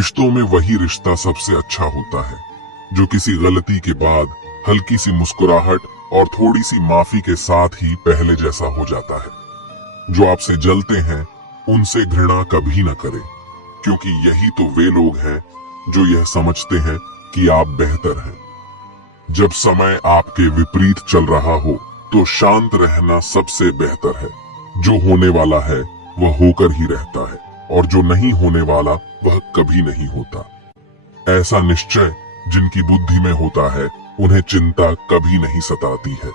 रिश्तों में वही रिश्ता सबसे अच्छा होता है जो किसी गलती के बाद हल्की सी मुस्कुराहट और थोड़ी सी माफी के साथ ही पहले जैसा हो जाता है। जो आपसे जलते हैं उनसे घृणा कभी न करें, क्योंकि यही तो वे लोग हैं जो यह समझते हैं कि आप बेहतर हैं। जब समय आपके विपरीत चल रहा हो तो शांत रहना सबसे बेहतर है। जो होने वाला है वह होकर ही रहता है, और जो नहीं होने वाला वह कभी नहीं होता। ऐसा निश्चय जिनकी बुद्धि में होता है उन्हें चिंता कभी नहीं सताती है।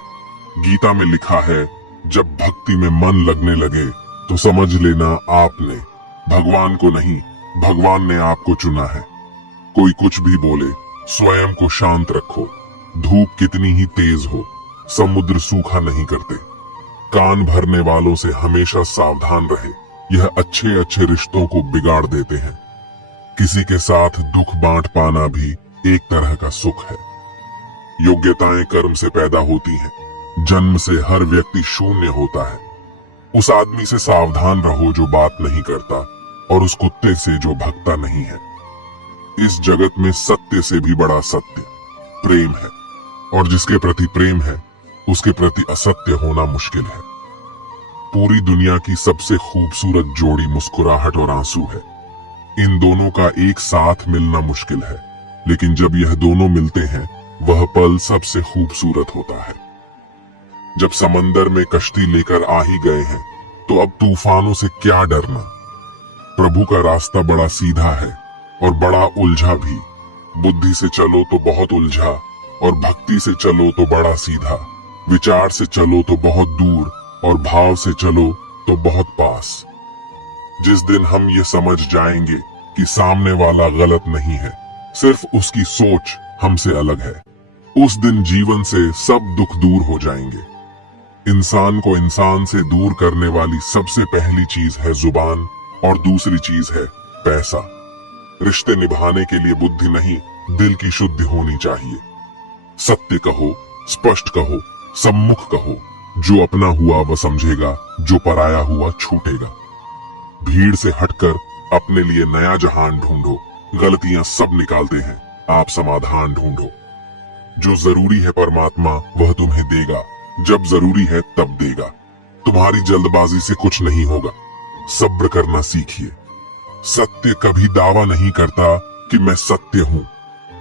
गीता में लिखा है, जब भक्ति में मन लगने लगे तो समझ लेना आपने भगवान को नहीं, भगवान ने आपको चुना है। कोई कुछ भी बोले, स्वयं को शांत रखो। धूप कितनी ही तेज हो, समुद्र सूखा नहीं करते। कान भरने वालों से हमेशा सावधान रहे, यह अच्छे अच्छे रिश्तों को बिगाड़ देते हैं। किसी के साथ दुख बांट पाना भी एक तरह का सुख है। योग्यताएं कर्म से पैदा होती हैं, जन्म से हर व्यक्ति शून्य होता है। उस आदमी से सावधान रहो जो बात नहीं करता, और उस कुत्ते से जो भगता नहीं है। इस जगत में सत्य से भी बड़ा सत्य प्रेम है, और जिसके प्रति प्रेम है उसके प्रति असत्य होना मुश्किल है। पूरी दुनिया की सबसे खूबसूरत जोड़ी मुस्कुराहट और आंसू है। इन दोनों का एक साथ मिलना मुश्किल है, लेकिन जब यह दोनों मिलते हैं वह पल सबसे खूबसूरत होता है। जब समंदर में कश्ती लेकर आ ही गए हैं तो अब तूफानों से क्या डरना। प्रभु का रास्ता बड़ा सीधा है और बड़ा उलझा भी। बुद्धि से चलो तो बहुत उलझा, और भक्ति से चलो तो बड़ा सीधा। विचार से चलो तो बहुत दूर, और भाव से चलो तो बहुत पास। जिस दिन हम ये समझ जाएंगे कि सामने वाला गलत नहीं है, सिर्फ उसकी सोच हमसे अलग है, उस दिन जीवन से सब दुख दूर हो जाएंगे। इंसान को इंसान से दूर करने वाली सबसे पहली चीज है जुबान, और दूसरी चीज है पैसा। रिश्ते निभाने के लिए बुद्धि नहीं, दिल की शुद्धि होनी चाहिए। सत्य कहो, स्पष्ट कहो, सम्मुख कहो। जो अपना हुआ वह समझेगा, जो पराया हुआ छूटेगा। भीड़ से हटकर अपने लिए नया जहान ढूंढो। गलतियां सब निकालते हैं, आप समाधान ढूंढो। जो जरूरी है परमात्मा वह तुम्हें देगा, जब जरूरी है तब देगा। तुम्हारी जल्दबाजी से कुछ नहीं होगा, सब्र करना सीखिए। सत्य कभी दावा नहीं करता कि मैं सत्य हूँ,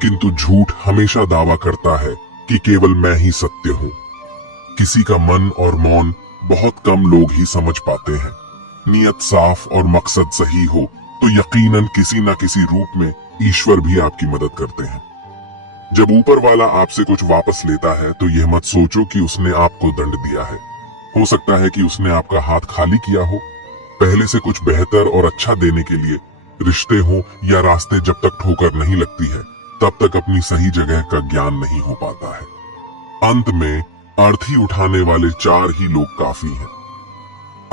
किंतु झूठ हमेशा दावा करता है कि केवल मैं ही सत्य हूँ। किसी का मन और मौन बहुत कम लोग ही समझ पाते हैं। नियत साफ और मकसद सही हो तो यकीनन किसी न किसी रूप में ईश्वर भी आपकी मदद करते हैं। जब ऊपर वाला आपसे कुछ वापस लेता है तो यह मत सोचो कि उसने आपको दंड दिया है। हो सकता है कि उसने आपका हाथ खाली किया हो। पहले से कुछ बेहतर और अच्छा देने के लिए रिश्ते हो या रास्ते जब तक ठोकर नहीं लगती है तब तक अपनी सही जगह का ज्ञान नहीं हो पाता है। अंत में अर्थी उठाने वाले 4 ही लोग काफी हैं।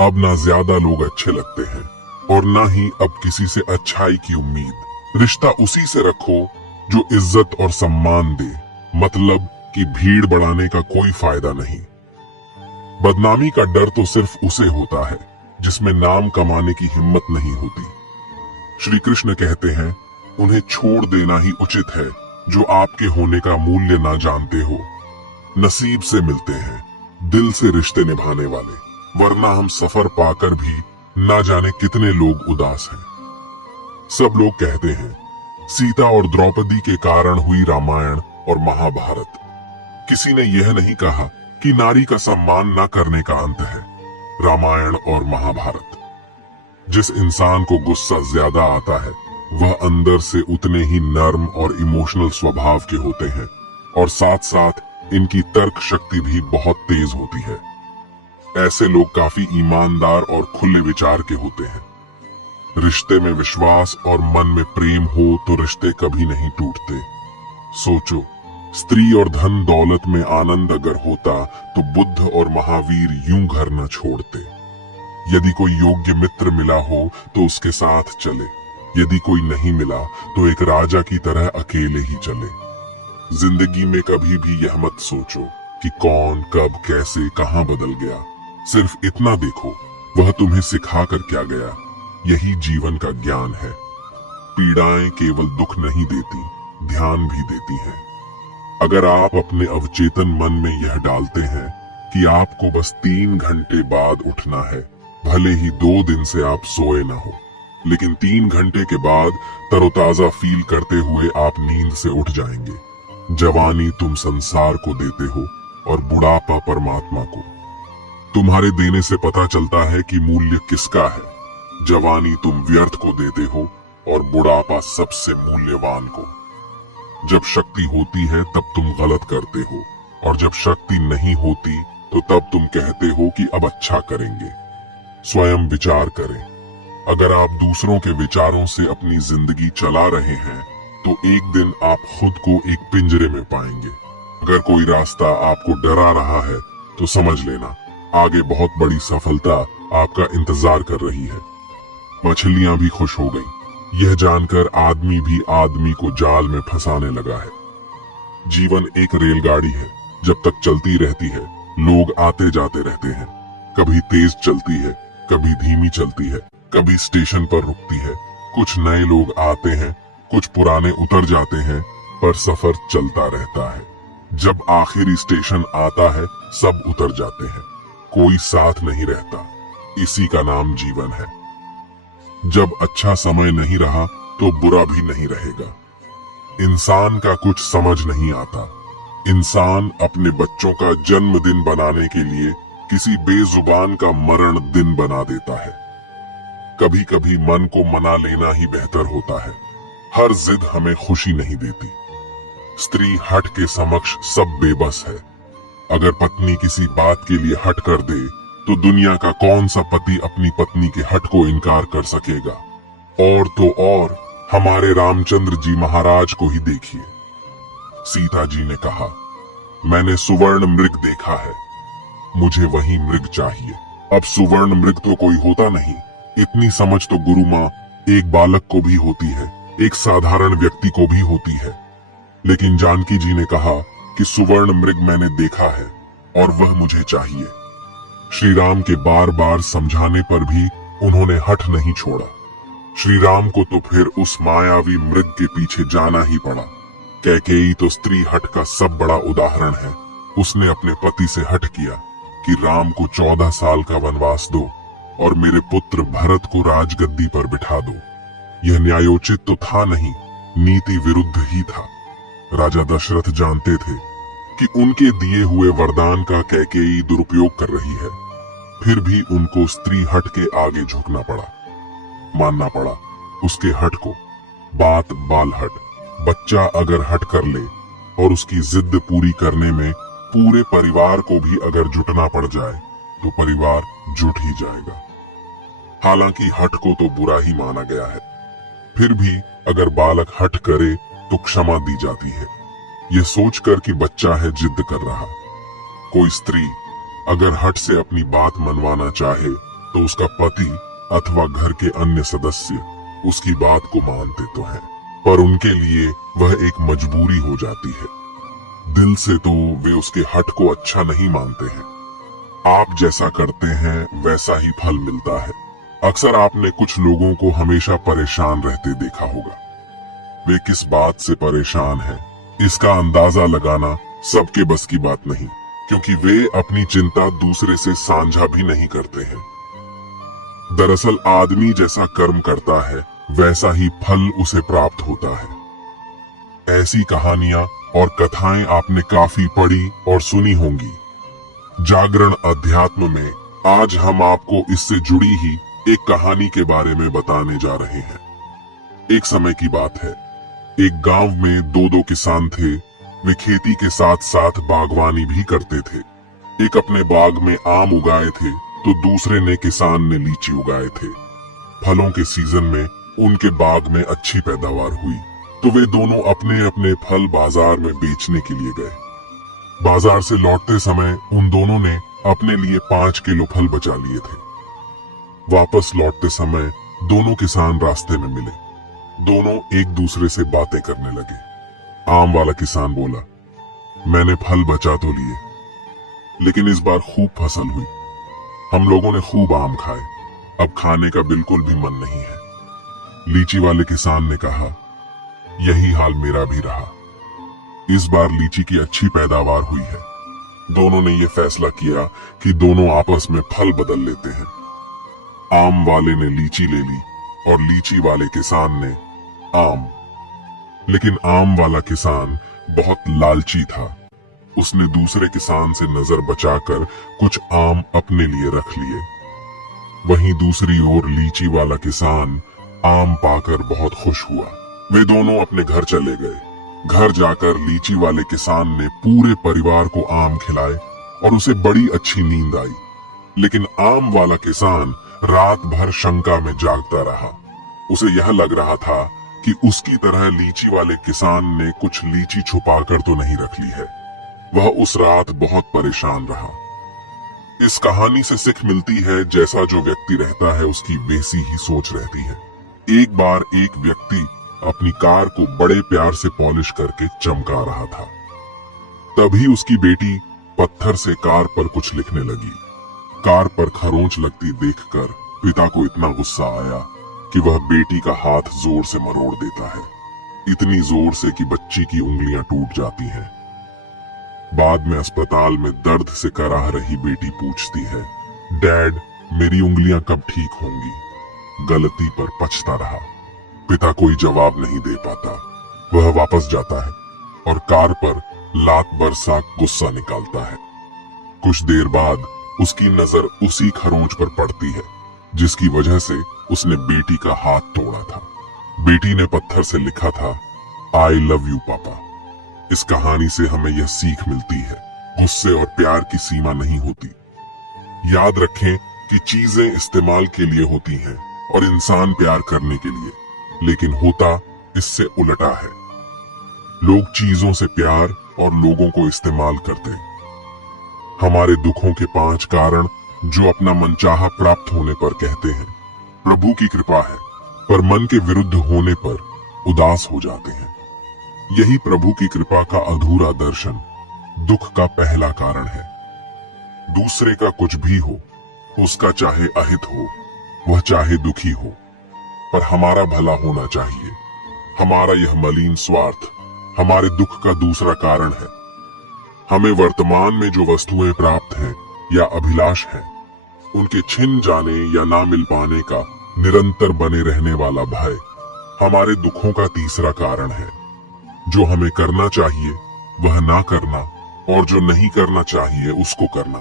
अब ना ज्यादा लोग अच्छे लगते हैं और ना ही अब किसी से अच्छाई की उम्मीद। रिश्ता उसी से रखो जो इज्जत और सम्मान दे, मतलब कि भीड़ बढ़ाने का कोई फायदा नहीं। बदनामी का डर तो सिर्फ उसे होता है जिसमें नाम कमाने की हिम्मत नहीं होती। श्री कृष्ण कहते हैं, उन्हें छोड़ देना ही उचित है जो आपके होने का मूल्य ना जानते हो। नसीब से मिलते हैं, दिल से रिश्ते निभाने वाले, वरना हम सफर पाकर भी ना जाने कितने लोग उदास हैं। सब लोग कहते हैं सीता और द्रौपदी के कारण हुई रामायण और महाभारत। किसी ने यह नहीं कहा कि नारी का सम्मान न करने का अंत है रामायण और महाभारत। जिस इंसान को गुस्सा ज्यादा आता है वह अंदर से उतने ही नर्म और इमोशनल स्वभाव के होते हैं, और साथ साथ इनकी तर्क शक्ति भी बहुत तेज होती है। ऐसे लोग काफी ईमानदार और खुले विचार के होते हैं। रिश्ते में विश्वास और मन में प्रेम हो तो रिश्ते कभी नहीं टूटते। सोचो, स्त्री और धन दौलत में आनंद अगर होता तो बुद्ध और महावीर यूं घर न छोड़ते। यदि कोई योग्य मित्र मिला हो तो उसके साथ चले, यदि कोई नहीं मिला तो एक राजा की तरह अकेले ही चले। जिंदगी में कभी भी यह मत सोचो कि कौन कब कैसे कहां बदल गया। सिर्फ इतना देखो वह तुम्हें सिखा कर क्या गया। यही जीवन का ज्ञान है। पीड़ाएं केवल दुख नहीं देती, ध्यान भी देती हैं। अगर आप अपने अवचेतन मन में यह डालते हैं कि आपको बस 3 घंटे बाद उठना है, भले ही 2 दिन से आप सोए ना हो, लेकिन 3 घंटे के बाद तरोताजा फील करते हुए आप नींद से उठ जाएंगे। जवानी तुम संसार को देते हो और बुढ़ापा परमात्मा को। तुम्हारे देने से पता चलता है कि मूल्य किसका है। जवानी तुम व्यर्थ को देते हो और बुढ़ापा सबसे मूल्यवान को। जब शक्ति होती है तब तुम गलत करते हो, और जब शक्ति नहीं होती तो तब तुम कहते हो कि अब अच्छा करेंगे। स्वयं विचार करें। अगर आप दूसरों के विचारों से अपनी जिंदगी चला रहे हैं तो एक दिन आप खुद को एक पिंजरे में पाएंगे। अगर कोई रास्ता आपको डरा रहा है तो समझ लेना आगे बहुत बड़ी सफलता आपका इंतजार कर रही है। मछलियां भी खुश हो गईं, यह जानकर आदमी भी आदमी को जाल में फंसाने लगा है। जीवन एक रेलगाड़ी है, जब तक चलती रहती है लोग आते जाते रहते हैं। कभी तेज चलती है, कभी धीमी चलती है, कभी स्टेशन पर रुकती है। कुछ नए लोग आते हैं, कुछ पुराने उतर जाते हैं, पर सफर चलता रहता है। जब आखिरी स्टेशन आता है सब उतर जाते हैं, कोई साथ नहीं रहता। इसी का नाम जीवन है। जब अच्छा समय नहीं रहा तो बुरा भी नहीं रहेगा। इंसान का कुछ समझ नहीं आता। इंसान अपने बच्चों का जन्मदिन बनाने के लिए किसी बेजुबान का मरण दिन बना देता है। कभी कभी मन को मना लेना ही बेहतर होता है। हर जिद हमें खुशी नहीं देती। स्त्री हट के समक्ष सब बेबस है। अगर पत्नी किसी बात के लिए हट कर दे तो दुनिया का कौन सा पति अपनी पत्नी के हट को इनकार कर सकेगा। और तो और हमारे रामचंद्र जी महाराज को ही देखिए। सीता जी ने कहा, मैंने सुवर्ण मृग देखा है, मुझे वही मृग चाहिए। अब सुवर्ण मृग तो कोई होता नहीं। इतनी समझ तो गुरु माँ एक बालक को भी होती है, एक साधारण व्यक्ति को भी होती है। लेकिन जानकी जी ने कहा कि सुवर्ण मृग मैंने देखा है और वह मुझे चाहिए। श्री राम के बार बार समझाने पर भी उन्होंने हठ नहीं छोड़ा। श्री राम को तो फिर उस मायावी मृग के पीछे जाना ही पड़ा। कैकेयी तो स्त्री हठ का सब बड़ा उदाहरण है। उसने अपने पति से हठ किया कि राम को 14 साल का वनवास दो और मेरे पुत्र भरत को राजगद्दी पर बिठा दो। यह न्यायोचित तो था नहीं, नीति विरुद्ध ही था। राजा दशरथ जानते थे कि उनके दिए हुए वरदान का कैकेयी दुरुपयोग कर रही है, फिर भी उनको स्त्री हठ के आगे झुकना पड़ा, मानना पड़ा उसके हठ को। बात बाल हट। बच्चा अगर हट कर ले और उसकी जिद पूरी करने में पूरे परिवार को भी अगर जुटना पड़ जाए तो परिवार जुट ही जाएगा। हालांकि हठ को तो बुरा ही माना गया है, फिर भी अगर बालक हठ करे तो क्षमा दी जाती है, यह सोचकर कि बच्चा है जिद कर रहा। कोई स्त्री अगर हठ से अपनी बात मनवाना चाहे तो उसका पति अथवा घर के अन्य सदस्य उसकी बात को मानते तो हैं, पर उनके लिए वह एक मजबूरी हो जाती है। दिल से तो वे उसके हठ को अच्छा नहीं मानते हैं। आप जैसा करते हैं वैसा ही फल मिलता है। अक्सर आपने कुछ लोगों को हमेशा परेशान रहते देखा होगा। वे किस बात से परेशान हैं, इसका अंदाजा लगाना सबके बस की बात नहीं, क्योंकि वे अपनी चिंता दूसरे से साझा भी नहीं करते हैं। दरअसल आदमी जैसा कर्म करता है वैसा ही फल उसे प्राप्त होता है। ऐसी कहानियां और कथाएं आपने काफी पढ़ी और सुनी होंगी। जागरण अध्यात्म में आज हम आपको इससे जुड़ी ही एक कहानी के बारे में बताने जा रहे हैं। एक समय की बात है, एक गांव में दो किसान थे। वे खेती के साथ साथ बागवानी भी करते थे। एक अपने बाग में आम उगाए थे तो दूसरे ने किसान ने लीची उगाए थे। फलों के सीजन में उनके बाग में अच्छी पैदावार हुई तो वे दोनों अपने अपने फल बाजार में बेचने के लिए गए। बाजार से लौटते समय उन दोनों ने अपने लिए 5 किलो फल बचा लिए थे। वापस लौटते समय दोनों किसान रास्ते में मिले। दोनों एक दूसरे से बातें करने लगे। आम वाला किसान बोला, मैंने फल बचा तो लिए, लेकिन इस बार खूब फसल हुई। हम लोगों ने खूब आम खाए, अब खाने का बिल्कुल भी मन नहीं है। लीची वाले किसान ने कहा, यही हाल मेरा भी रहा। इस बार लीची की अच्छी पैदावार हुई है। दोनों ने यह फैसला किया कि दोनों आपस में फल बदल लेते हैं। आम वाले ने लीची ले ली और लीची वाले किसान ने आम। लेकिन आम वाला किसान बहुत लालची था। उसने दूसरे किसान से नजर बचाकर कुछ आम अपने लिए रख लिए। वहीं दूसरी ओर लीची वाला किसान आम पाकर बहुत खुश हुआ। वे दोनों अपने घर चले गए। घर जाकर लीची वाले किसान ने पूरे परिवार को आम खिलाए और उसे बड़ी अच्छी नींद आई। लेकिन आम वाला किसान रात भर शंका में जागता रहा। उसे यह लग रहा था कि उसकी तरह लीची वाले किसान ने कुछ लीची छुपाकर तो नहीं रख ली है। वह उस रात बहुत परेशान रहा। इस कहानी से सीख मिलती है, जैसा जो व्यक्ति रहता है उसकी वैसी ही सोच रहती है। एक बार एक व्यक्ति अपनी कार को बड़े प्यार से पॉलिश करके चमका रहा था। तभी उसकी बेटी पत्थर से कार पर कुछ लिखने लगी। कार पर खरोंच लगती देखकर पिता को इतना गुस्सा आया कि वह बेटी का हाथ जोर से मरोड़ देता है, इतनी जोर से कि बच्ची की उंगलियां टूट जाती हैं। बाद में अस्पताल में दर्द से कराह रही बेटी पूछती है, डैड, मेरी उंगलियां कब ठीक होंगी? गलती पर पछता रहा। पिता कोई जवाब नहीं दे पाता। वह वापस जाता है और कार पर लात बरसा गुस्सा निकालता है। कुछ देर बाद उसकी नजर उसी खरोंच पर पड़ती है जिसकी वजह से उसने बेटी का हाथ तोड़ा था। बेटी ने पत्थर से लिखा था, आई लव यू पापा। इस कहानी से हमें यह सीख मिलती है, गुस्से और प्यार की सीमा नहीं होती। याद रखें कि चीजें इस्तेमाल के लिए होती हैं और इंसान प्यार करने के लिए, लेकिन होता इससे उल्टा है। लोग चीजों से प्यार और लोगों को इस्तेमाल करते हैं। हमारे दुखों के 5 कारण जो अपना मनचाहा प्राप्त होने पर कहते हैं, प्रभु की कृपा है, पर मन के विरुद्ध होने पर उदास हो जाते हैं। यही प्रभु की कृपा का अधूरा दर्शन दुख का पहला कारण है। दूसरे का कुछ भी हो, उसका चाहे अहित हो, वह चाहे दुखी हो, पर हमारा भला होना चाहिए। हमारा यह मलिन स्वार्थ हमारे दुख का दूसरा कारण है। हमें वर्तमान में जो वस्तुएं प्राप्त हैं या अभिलाष हैं, उनके छिन जाने या ना मिल पाने का निरंतर बने रहने वाला भय हमारे दुखों का तीसरा कारण है। जो हमें करना चाहिए वह ना करना और जो नहीं करना चाहिए उसको करना,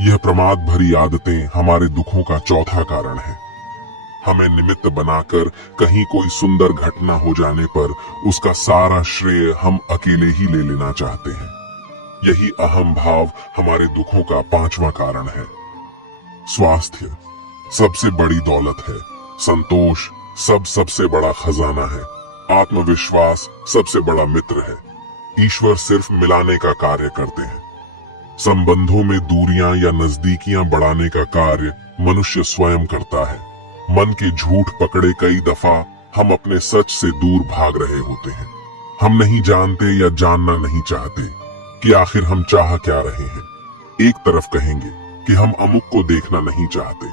यह प्रमाद भरी आदतें हमारे दुखों का चौथा कारण है। हमें निमित्त बनाकर कहीं कोई सुंदर घटना हो जाने पर उसका सारा श्रेय हम अकेले ही ले लेना चाहते हैं। यही अहम भाव हमारे दुखों का 5वां कारण है। स्वास्थ्य सबसे बड़ी दौलत है। संतोष सबसे बड़ा खजाना है। आत्मविश्वास सबसे बड़ा मित्र है। ईश्वर सिर्फ मिलाने का कार्य करते हैं। संबंधों में दूरियां या नजदीकियां बढ़ाने का कार्य मनुष्य स्वयं करता है। मन के झूठ पकड़े कई दफा हम अपने सच से दूर भाग रहे होते हैं। हम नहीं जानते या जानना नहीं चाहते कि आखिर हम चाह क्या रहे हैं। एक तरफ कहेंगे कि हम अमुक को देखना नहीं चाहते,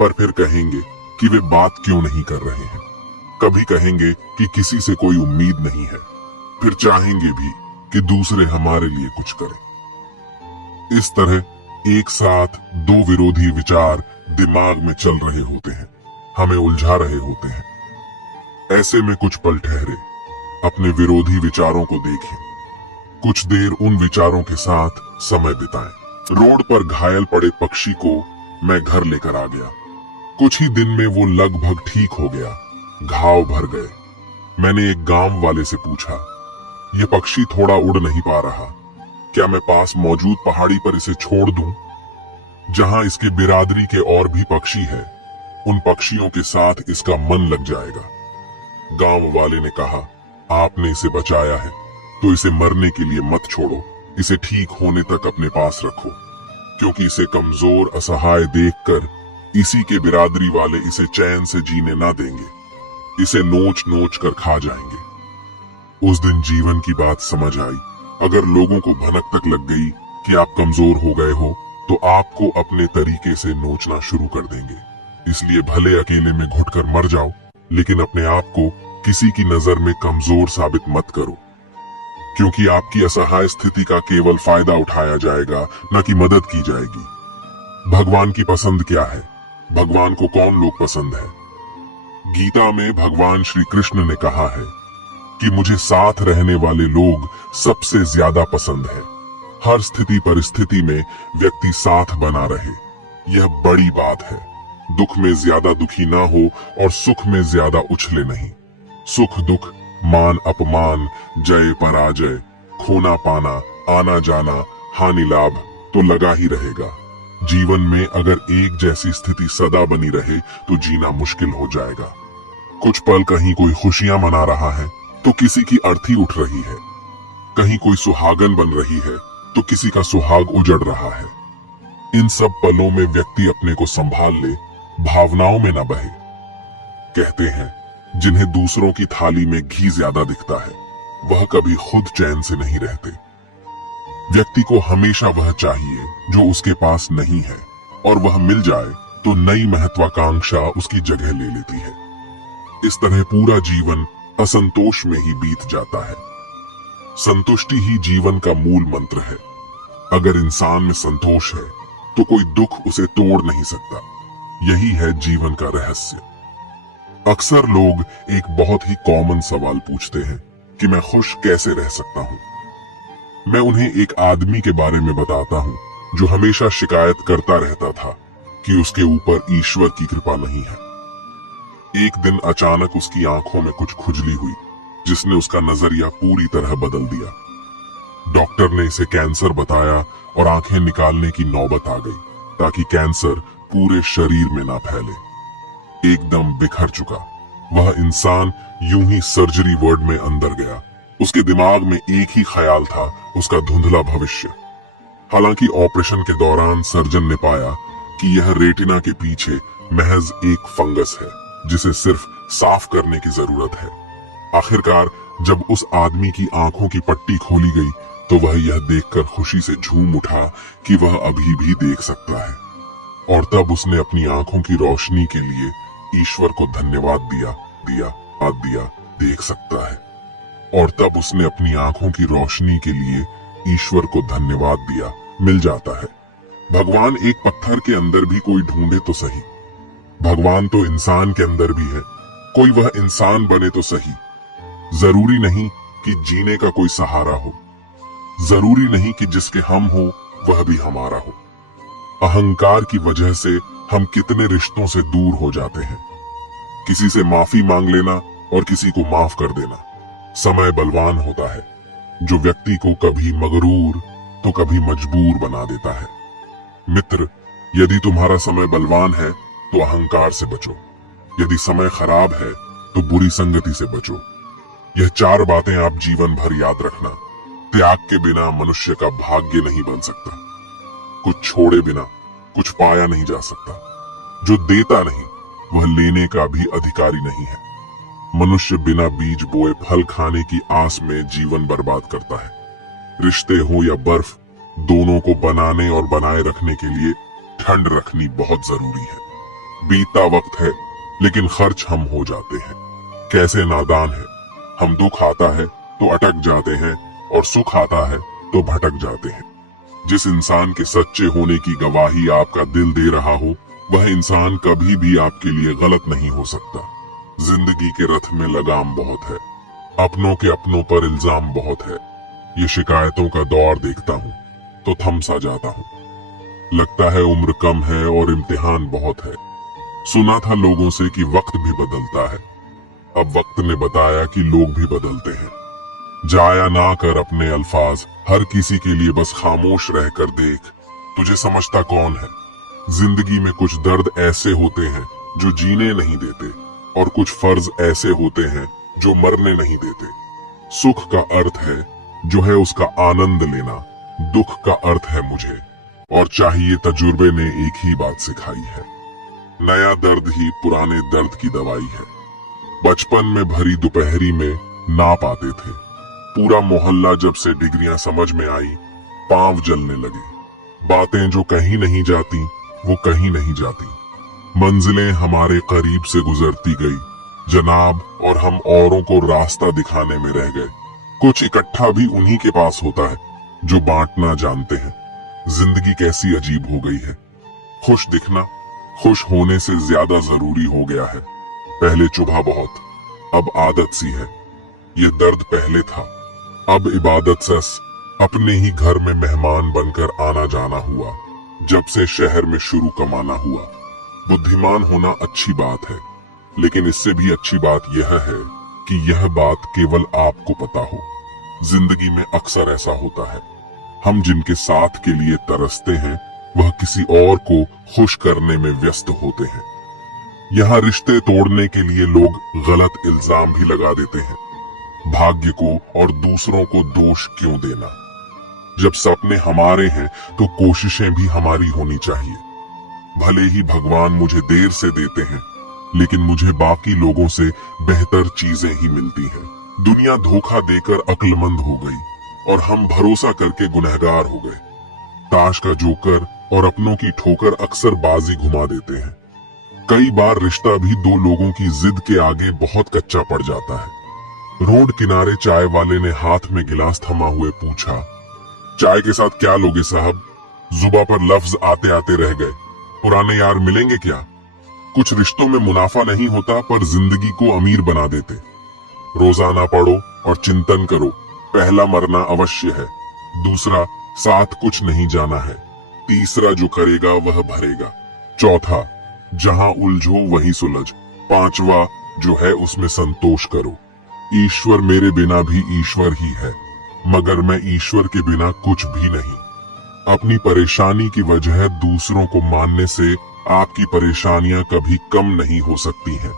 पर फिर कहेंगे कि वे बात क्यों नहीं कर रहे हैं। कभी कहेंगे कि किसी से कोई उम्मीद नहीं है, फिर चाहेंगे भी कि दूसरे हमारे लिए कुछ करें। इस तरह एक साथ 2 विरोधी विचार दिमाग में चल रहे होते हैं, हमें उलझा रहे होते हैं। ऐसे में कुछ पल ठहरे, अपने विरोधी विचारों को देखें, कुछ देर उन विचारों के साथ समय बिताएं। रोड पर घायल पड़े पक्षी को मैं घर लेकर आ गया। कुछ ही दिन में वो लगभग ठीक हो गया, घाव भर गए। मैंने एक गांव वाले से पूछा, यह पक्षी थोड़ा उड़ नहीं पा रहा, क्या मैं पास मौजूद पहाड़ी पर इसे छोड़ दूं? जहां इसके बिरादरी के और भी पक्षी है, उन पक्षियों के साथ इसका मन लग जाएगा। गांव वाले ने कहा, आपने इसे बचाया है तो इसे मरने के लिए मत छोड़ो, इसे ठीक होने तक अपने पास रखो, क्योंकि इसे कमजोर असहाय देखकर इसी के बिरादरी वाले इसे चैन से जीने ना देंगे, इसे नोच नोच कर खा जाएंगे। उस दिन जीवन की बात समझ आई। अगर लोगों को भनक तक लग गई कि आप कमजोर हो गए हो, तो आपको अपने तरीके से नोचना शुरू कर देंगे। इसलिए भले अकेले में घुटकर मर जाओ, लेकिन अपने आप को किसी की नजर में कमजोर साबित मत करो, क्योंकि आपकी असहाय स्थिति का केवल फायदा उठाया जाएगा, न कि मदद की जाएगी। भगवान की पसंद क्या है? भगवान को कौन लोग पसंद है? गीता में भगवान श्री कृष्ण ने कहा है कि मुझे साथ रहने वाले लोग सबसे ज्यादा पसंद है। हर स्थिति परिस्थिति में व्यक्ति साथ बना रहे, यह बड़ी बात है। दुख में ज्यादा दुखी ना हो और सुख में ज्यादा उछले नहीं। सुख दुख, मान अपमान, जय पराजय, खोना पाना, आना जाना, हानि लाभ तो लगा ही रहेगा। जीवन में अगर एक जैसी स्थिति सदा बनी रहे तो जीना मुश्किल हो जाएगा। कुछ पल कहीं कोई खुशियां मना रहा है तो किसी की अर्थी उठ रही है, कहीं कोई सुहागन बन रही है तो किसी का सुहाग उजड़ रहा है। इन सब पलों में व्यक्ति अपने को संभाल ले, भावनाओं में न बहे। कहते हैं जिन्हें दूसरों की थाली में घी ज्यादा दिखता है, वह कभी खुद चैन से नहीं रहते। व्यक्ति को हमेशा वह चाहिए जो उसके पास नहीं है, और वह मिल जाए तो नई महत्वाकांक्षा उसकी जगह ले लेती है। इस तरह पूरा जीवन असंतोष में ही बीत जाता है। संतुष्टि ही जीवन का मूल मंत्र है। अगर इंसान में संतोष है तो कोई दुख उसे तोड़ नहीं सकता। यही है जीवन का रहस्य। अक्सर लोग एक बहुत ही कॉमन सवाल पूछते हैं कि मैं खुश कैसे रह सकता हूं। मैं उन्हें एक आदमी के बारे में बताता हूं जो हमेशा शिकायत करता रहता था कि उसके ऊपर ईश्वर की कृपा नहीं है। एक दिन अचानक उसकी आंखों में कुछ खुजली हुई जिसने उसका नजरिया पूरी तरह बदल दिया। डॉक्टर ने इसे कैंसर बताया और आंखें निकालने की नौबत आ गई ताकि कैंसर पूरे शरीर में ना फैले। एकदम बिखर चुका वह इंसान यूं ही सर्जरी वार्ड में अंदर गया। उसके दिमाग में एक ही ख्याल था, उसका धुंधला भविष्य। हालांकि ऑपरेशन के दौरान सर्जन ने पाया कि यह रेटिना के पीछे महज एक फंगस है जिसे सिर्फ साफ करने की जरूरत है। आखिरकार जब उस आदमी की आंखों की पट्टी खोली गई तो वह यह देखकर खुशी से झूम उठा कि वह अभी भी देख सकता है। और तब उसने अपनी आंखों की रोशनी के लिए ईश्वर को धन्यवाद दिया। देख सकता है। और तब उसने अपनी आंखों की रोशनी के लिए ईश्वर को धन्यवाद दिया। मिल जाता है। भगवान एक पत्थर के अंदर भी कोई ढूंढे तो सही। भगवान तो इंसान के अंदर भी है, कोई वह इंसान बने तो सही। जरूरी नहीं कि जीने का कोई सहारा हो, जरूरी नहीं कि जिसके हम हो वह भी हमारा हो। अहंकार की वजह से हम कितने रिश्तों से दूर हो जाते हैं। किसी से माफी मांग लेना और किसी को माफ कर देना। समय बलवान होता है जो व्यक्ति को कभी मगरूर तो कभी मजबूर बना देता है। मित्र, यदि तुम्हारा समय बलवान है तो अहंकार से बचो, यदि समय खराब है तो बुरी संगति से बचो। यह 4 बातें आप जीवन भर याद रखना। त्याग के बिना मनुष्य का भाग्य नहीं बन सकता। कुछ छोड़े बिना कुछ पाया नहीं जा सकता। जो देता नहीं वह लेने का भी अधिकारी नहीं है। मनुष्य बिना बीज बोए फल खाने की आस में जीवन बर्बाद करता है। रिश्ते हो या बर्फ, दोनों को बनाने और बनाए रखने के लिए ठंड रखनी बहुत जरूरी है। बीतता वक्त है लेकिन खर्च हम हो जाते हैं। कैसे नादान है। हम दुख आता है तो अटक जाते हैं और सुख आता है तो भटक जाते हैं। जिस इंसान के सच्चे होने की गवाही आपका दिल दे रहा हो वह इंसान कभी भी आपके लिए गलत नहीं हो सकता। जिंदगी के रथ में लगाम बहुत है, अपनों के अपनों पर इल्जाम बहुत है। ये शिकायतों का दौर देखता हूँ तो थम सा जाता हूँ। लगता है उम्र कम है और इम्तिहान बहुत है। सुना था लोगों से कि वक्त भी बदलता है। अब वक्त ने बताया कि लोग भी बदलते हैं। जाया ना कर अपने अल्फाज, हर किसी के लिए बस खामोश रहकर देख, तुझे समझता कौन है। जिंदगी में कुछ दर्द ऐसे होते हैं जो जीने नहीं देते और कुछ फर्ज ऐसे होते हैं जो मरने नहीं देते। सुख का अर्थ है जो है उसका आनंद लेना, दुख का अर्थ है मुझे, और चाहिए तजुर्बे ने एक ही बात सिखाई है। नया दर्द ही पुराने दर्द की दवाई है। बचपन में भरी दोपहरी में ना पाते थे। पूरा मोहल्ला जब से डिग्रियां समझ में आई, पांव जलने लगे। बातें जो कहीं नहीं जाती वो कहीं नहीं जाती। मंजिलें हमारे करीब से गुजरती गई, जनाब और हम औरों को रास्ता दिखाने में रह गए। कुछ इकट्ठा भी उन्हीं के पास होता है जो बांटना जानते हैं। जिंदगी कैसी अजीब हो गई है। खुश दिखना खुश होने से ज्यादा जरूरी हो गया है। पहले चुभा बहुत, अब आदत सी है। ये दर्द पहले था, अब इबादत सस अपने ही घर में मेहमान बनकर आना जाना हुआ। जब से शहर में शुरू कमाना हुआ। बुद्धिमान होना अच्छी बात है, लेकिन इससे भी अच्छी बात यह है कि यह बात केवल आपको पता हो। जिंदगी में अक्सर ऐसा होता है, हम जिनके साथ के लिए तरसते हैं वह किसी और को खुश करने में व्यस्त होते हैं। यहाँ रिश्ते तोड़ने के लिए लोग गलत इल्जाम भी लगा देते हैं। भाग्य को और दूसरों को दोष क्यों देना। जब सपने हमारे हैं तो कोशिशें भी हमारी होनी चाहिए। भले ही भगवान मुझे देर से देते हैं, लेकिन मुझे बाकी लोगों से बेहतर चीजें ही मिलती हैं। दुनिया धोखा देकर अक्लमंद हो गई और हम भरोसा करके गुनहगार हो गए। ताश का जोकर और अपनों की ठोकर अक्सर बाजी घुमा देते हैं। कई बार रिश्ता भी दो लोगों की जिद के आगे बहुत कच्चा पड़ जाता है। रोड किनारे चाय वाले ने हाथ में गिलास थमा हुए पूछा, चाय के साथ क्या लोगे साहब? जुबा पर लफ्ज आते आते रह गए। पुराने यार मिलेंगे क्या? कुछ रिश्तों में मुनाफा नहीं होता, पर जिंदगी को अमीर बना देते। रोजाना पढ़ो और चिंतन करो। पहला मरना अवश्य है, दूसरा साथ कुछ नहीं जाना है, तीसरा जो करेगा वह भरेगा, चौथा जहां उलझो वहीं सुलझ, पांचवा जो है उसमें संतोष करो। ईश्वर मेरे बिना भी ईश्वर ही है, मगर मैं ईश्वर के बिना कुछ भी नहीं। अपनी परेशानी की वजह दूसरों को मानने से आपकी परेशानियां कभी कम नहीं हो सकती हैं।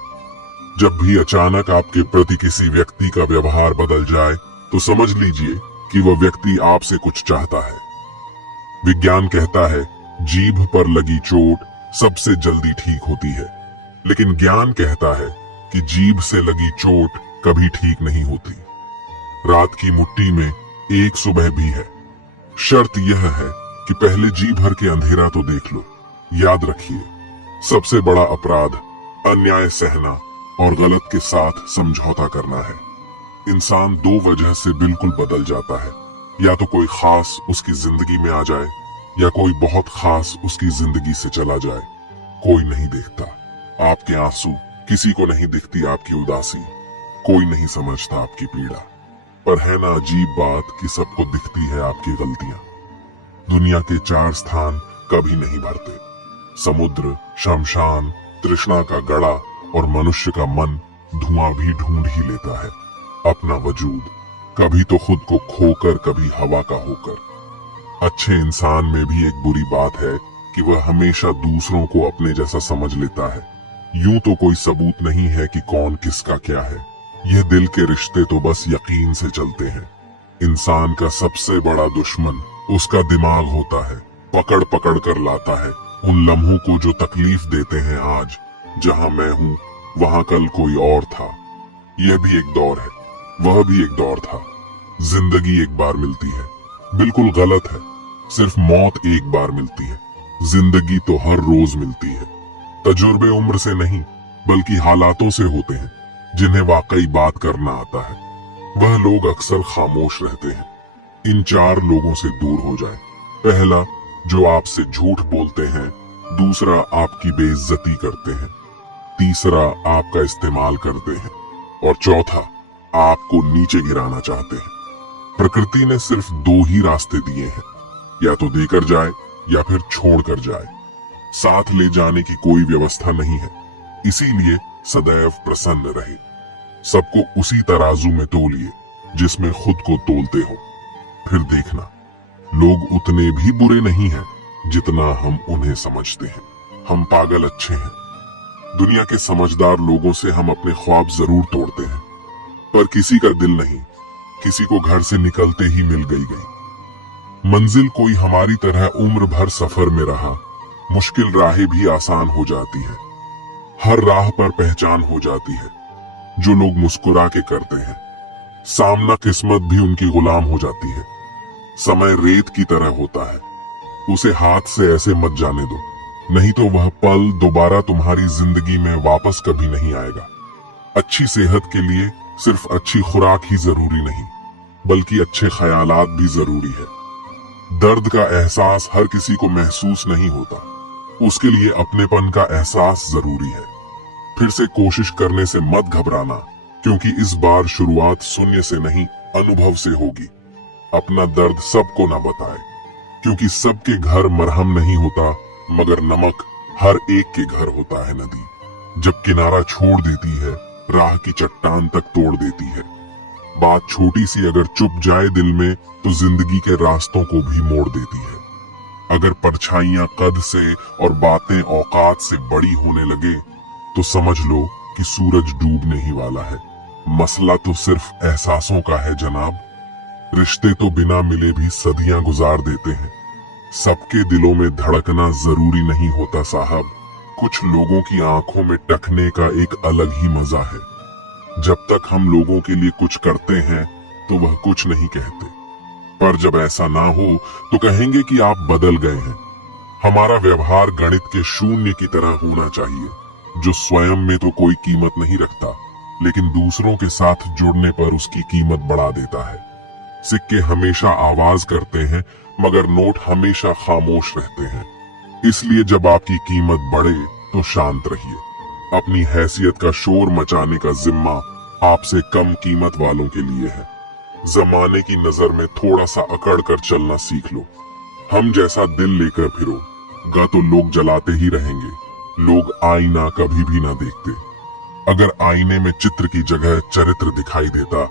जब भी अचानक आपके प्रति किसी व्यक्ति का व्यवहार बदल जाए तो समझ लीजिए कि वह व्यक्ति आपसे कुछ चाहता है। विज्ञान कहता है जीभ पर लगी चोट सबसे जल्दी ठीक होती है, लेकिन ज्ञान कहता है कि जीभ से लगी चोट कभी ठीक नहीं होती। रात की मुट्ठी में एक सुबह भी है। शर्त यह है कि पहले जी भर के अंधेरा तो देख लो। याद रखिए, सबसे बड़ा अपराध अन्याय सहना और गलत के साथ समझौता करना है। इंसान दो वजह से बिल्कुल बदल जाता है, या तो कोई खास उसकी जिंदगी में आ जाए या कोई बहुत खास उसकी जिंदगी से चला जाए। कोई नहीं देखता आपके आंसू, किसी को नहीं दिखती आपकी उदासी, कोई नहीं समझता आपकी पीड़ा। पर है ना अजीब बात कि सबको दिखती है आपकी गलतियां। दुनिया के चार स्थान कभी नहीं भरते, समुद्र, शमशान, तृष्णा का गड़ा और मनुष्य का मन धुआं भी ढूंढ ही लेता है अपना वजूद, कभी तो खुद को खोकर कभी हवा का होकर। अच्छे इंसान में भी एक बुरी बात है कि वह हमेशा दूसरों को अपने जैसा समझ लेता है। यूं तो कोई सबूत नहीं है कि कौन किसका क्या है, यह दिल के रिश्ते तो बस यकीन से चलते हैं। इंसान का सबसे बड़ा दुश्मन उसका दिमाग होता है, पकड़ पकड़ कर लाता है उन लम्हों को जो तकलीफ देते हैं आज। जहां मैं हूं वहां कल कोई और था। यह भी एक दौर है, वह भी एक दौर था। जिंदगी एक बार मिलती है, बिल्कुल गलत है। सिर्फ मौत एक बार मिलती है, जिंदगी तो हर रोज मिलती है। तजुर्बे उम्र से नहीं बल्कि हालातों से होते हैं, जिन्हें वाकई बात करना आता है। वह लोग अक्सर खामोश रहते हैं। इन चार लोगों से दूर हो जाए। पहला, जो आपसे झूठ बोलते हैं। दूसरा, आपकी बेइज्जती करते हैं। तीसरा, आपका इस्तेमाल करते हैं। और चौथा, आपको नीचे गिराना चाहते हैं। प्रकृति ने सिर्फ दो ही रास्ते दिए हैं, या तो देकर जाए या फिर छोड़कर जाए। साथ ले जाने की कोई व्यवस्था नहीं है, इसीलिए सदैव प्रसन्न रहे। सबको उसी तराजू में तोलिए जिसमें खुद को तोलते हो। फिर देखना, लोग उतने भी बुरे नहीं हैं जितना हम उन्हें समझते हैं। हम पागल अच्छे हैं। दुनिया के समझदार लोगों से हम अपने ख्वाब जरूर तोड़ते हैं, पर किसी का दिल नहीं। किसी को घर से निकलते ही मिल गई मंजिल कोई हमारी तरह उम्र भर सफर में रहा। मुश्किल राहें भी आसान हो जाती है, हर राह पर पहचान हो जाती है जो लोग मुस्कुरा के करते हैं। सामना किस्मत भी उनकी गुलाम हो जाती है। समय रेत की तरह होता है, उसे हाथ से ऐसे मत जाने दो, नहीं तो वह पल दोबारा तुम्हारी जिंदगी में वापस कभी नहीं आएगा। अच्छी सेहत के लिए सिर्फ अच्छी खुराक ही जरूरी नहीं, बल्कि अच्छे ख्यालात भी जरूरी है। दर्द का एहसास हर किसी को महसूस नहीं होता, उसके लिए अपनेपन का एहसास जरूरी है। फिर से कोशिश करने से मत घबराना, क्योंकि इस बार शुरुआत शून्य से नहीं, अनुभव से होगी। अपना दर्द सबको ना बताए, क्योंकि सबके घर मरहम नहीं होता, मगर नमक हर एक के घर होता है नदी। जब किनारा छोड़ देती है, राह की चट्टान तक तोड़ देती है। बात छोटी सी अगर चुप जाए दिल में, तो जिंदगी के रास्तों को भी मोड़ देती है। अगर परछाइयां कद से और बातें औकात से बड़ी होने लगे, तो समझ लो कि सूरज डूबने ही वाला है। मसला तो सिर्फ एहसासों का है जनाब। रिश्ते तो बिना मिले भी सदियां गुजार देते हैं। सबके दिलों में धड़कना जरूरी नहीं होता साहब। कुछ लोगों की आंखों में टकने का एक अलग ही मजा है। जब तक हम लोगों के लिए कुछ करते हैं, तो वह कुछ नहीं कहते, पर जब ऐसा ना हो तो कहेंगे कि आप बदल गए हैं। हमारा व्यवहार गणित के शून्य की तरह होना चाहिए, जो स्वयं में तो कोई कीमत नहीं रखता, लेकिन दूसरों के साथ जुड़ने पर उसकी कीमत बढ़ा देता है। सिक्के हमेशा आवाज करते हैं, मगर नोट हमेशा खामोश रहते हैं। इसलिए जब आपकी कीमत बढ़े तो शांत रहिए। अपनी हैसियत का शोर मचाने का जिम्मा आपसे कम कीमत वालों के लिए है। जमाने की नजर में थोड़ा सा अकड़ कर चलना सीख लो। हम जैसा दिल लेकर फिरो गा तो लोग जलाते ही रहेंगे। लोग आईना कभी भी ना देखते। अगर आईने में चित्र की जगह चरित्र दिखाई देता,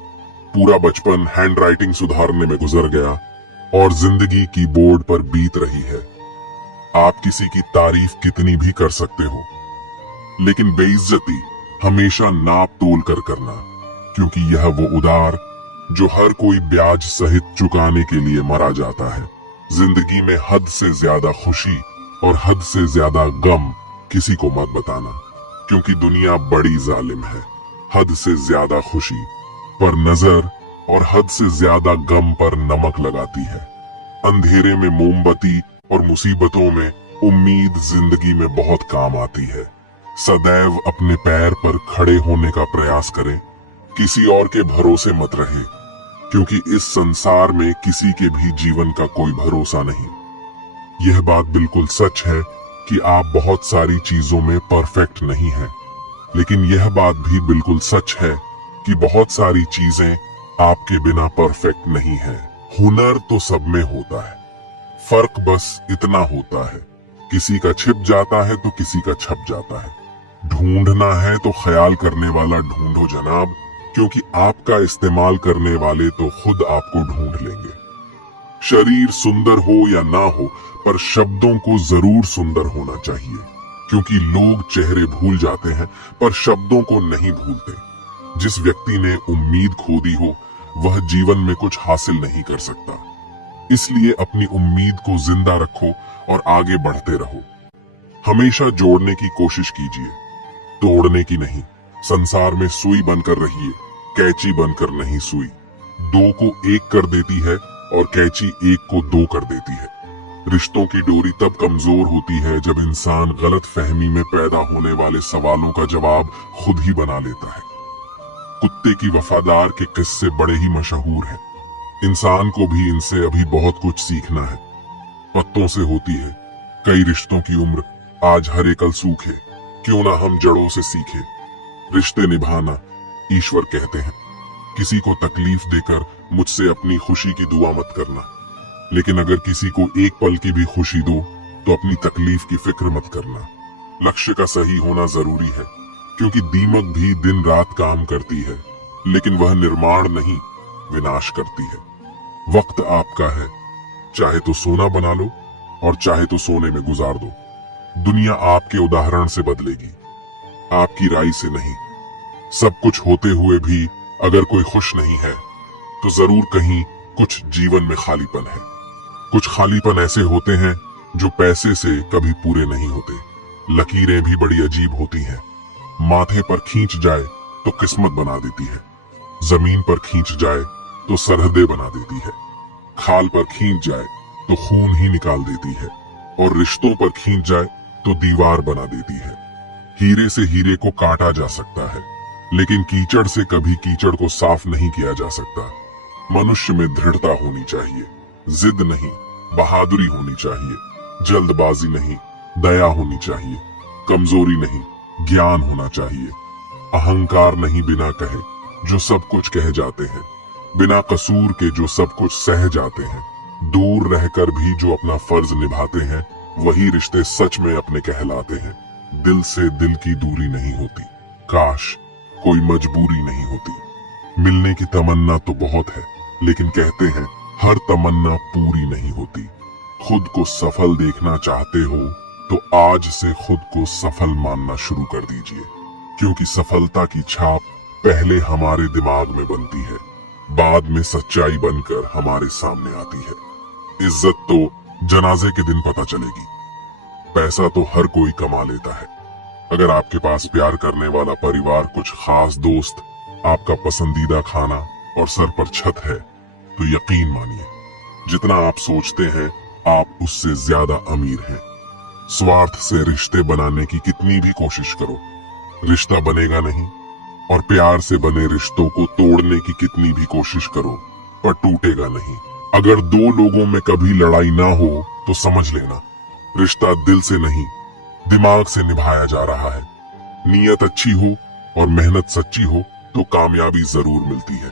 पूरा बचपन हैंडराइटिंग सुधारने में गुजर गया और जिंदगी की बोर्ड पर बीत रही है। आप किसी की तारीफ कितनी भी कर सकते हो, लेकिन बेइज्जती हमेशा नाप तोल कर करना, क्योंकि यह वो उधार जो हर कोई ब्याज सहित चुकाने के लिए मरा जाता है। जिंदगी में हद से ज्यादा खुशी और हद से ज्यादा गम किसी को मत बताना, क्योंकि दुनिया बड़ी जालिम है। हद से ज्यादा खुशी पर नजर और हद से ज्यादा गम पर नमक लगाती है। अंधेरे में मोमबत्ती और मुसीबतों में उम्मीद जिंदगी में बहुत काम आती है। सदैव अपने पैर पर खड़े होने का प्रयास करें, किसी और के भरोसे मत रहे, क्योंकि इस संसार में किसी के भी जीवन का कोई भरोसा नहीं। यह बात बिल्कुल सच है कि आप बहुत सारी चीजों में परफेक्ट नहीं हैं, लेकिन यह बात भी बिल्कुल सच है कि बहुत सारी चीजें आपके बिना परफेक्ट नहीं है। हुनर तो सब में होता है, फर्क बस इतना होता है, किसी का छिप जाता है तो किसी का छप जाता है। ढूंढना है तो ख्याल करने वाला ढूंढो जनाब, क्योंकि आपका इस्तेमाल करने वाले तो खुद आपको ढूंढ लेंगे। शरीर सुंदर हो या ना हो, पर शब्दों को जरूर सुंदर होना चाहिए, क्योंकि लोग चेहरे भूल जाते हैं पर शब्दों को नहीं भूलते। जिस व्यक्ति ने उम्मीद खो दी हो, वह जीवन में कुछ हासिल नहीं कर सकता। इसलिए अपनी उम्मीद को जिंदा रखो और आगे बढ़ते रहो। हमेशा जोड़ने की कोशिश कीजिए, तोड़ने की नहीं। संसार में सुई बनकर रहिए, कैंची बनकर नहीं सुई। दो को एक कर देती है और कैंची एक को दो कर देती है। रिश्तों की डोरी तब कमजोर होती है जब इंसान गलत फहमी में पैदा होने वाले सवालों का जवाब खुद ही बना लेता है। कुत्ते की वफादार के किस्से बड़े ही मशहूर हैं। इंसान को भी इनसे अभी बहुत कुछ सीखना है। पत्तों से होती है कई रिश्तों की उम्र, आज हरे कल सूखे, क्यों ना हम जड़ों से सीखे। रिश्ते निभाना ईश्वर कहते हैं। किसी को तकलीफ देकर मुझसे अपनी खुशी की दुआ मत करना, लेकिन अगर किसी को एक पल की भी खुशी दो तो अपनी तकलीफ की फिक्र मत करना। लक्ष्य का सही होना जरूरी है, क्योंकि दीमक भी दिन रात काम करती है, लेकिन वह निर्माण नहीं, विनाश करती है। वक्त आपका है, चाहे तो सोना बना लो और चाहे तो सोने में गुजार दो। दुनिया आपके उदाहरण से बदलेगी, आपकी राय से नहीं। सब कुछ होते हुए भी अगर कोई खुश नहीं है, तो जरूर कहीं कुछ जीवन में खालीपन है। कुछ खालीपन ऐसे होते हैं जो पैसे से कभी पूरे नहीं होते। लकीरें भी बड़ी अजीब होती हैं। माथे पर खींच जाए तो किस्मत बना देती है, जमीन पर खींच जाए तो सरहदें बना देती है, खाल पर खींच जाए तो खून ही निकाल देती है, और रिश्तों पर खींच जाए तो दीवार बना देती है। हीरे से हीरे को काटा जा सकता है, लेकिन कीचड़ से कभी कीचड़ को साफ नहीं किया जा सकता। मनुष्य में दृढ़ता होनी चाहिए, जिद नहीं, बहादुरी होनी चाहिए, जल्दबाजी नहीं, दया होनी चाहिए, कमजोरी नहीं, ज्ञान होना चाहिए, अहंकार नहीं बिना कहे जो सब कुछ कह जाते हैं, बिना कसूर के जो सब कुछ सह जाते हैं, दूर रहकर भी जो अपना फर्ज निभाते हैं, वही रिश्ते सच में अपने कहलाते हैं। दिल से दिल की दूरी नहीं होती, काश कोई मजबूरी नहीं होती। मिलने की तमन्ना तो बहुत है, लेकिन कहते हैं हर तमन्ना पूरी नहीं होती। खुद को सफल देखना चाहते हो तो आज से खुद को सफल मानना शुरू कर दीजिए, क्योंकि सफलता की छाप पहले हमारे दिमाग में बनती है, बाद में सच्चाई बनकर हमारे सामने आती है। इज्जत तो जनाजे के दिन पता चलेगी। पैसा तो हर कोई कमा लेता है। अगर आपके पास प्यार करने वाला परिवार, कुछ खास दोस्त, आपका पसंदीदा खाना और सर पर छत है, तो यकीन मानिए जितना आप सोचते हैं आप उससे ज्यादा अमीर हैं। स्वार्थ से रिश्ते बनाने की कितनी भी कोशिश करो, रिश्ता बनेगा नहीं, और प्यार से बने रिश्तों को तोड़ने की कितनी भी कोशिश करो, पर टूटेगा नहीं। अगर दो लोगों में कभी लड़ाई ना हो तो समझ लेना रिश्ता दिल से नहीं, दिमाग से निभाया जा रहा है। नीयत अच्छी हो और मेहनत सच्ची हो तो कामयाबी जरूर मिलती है।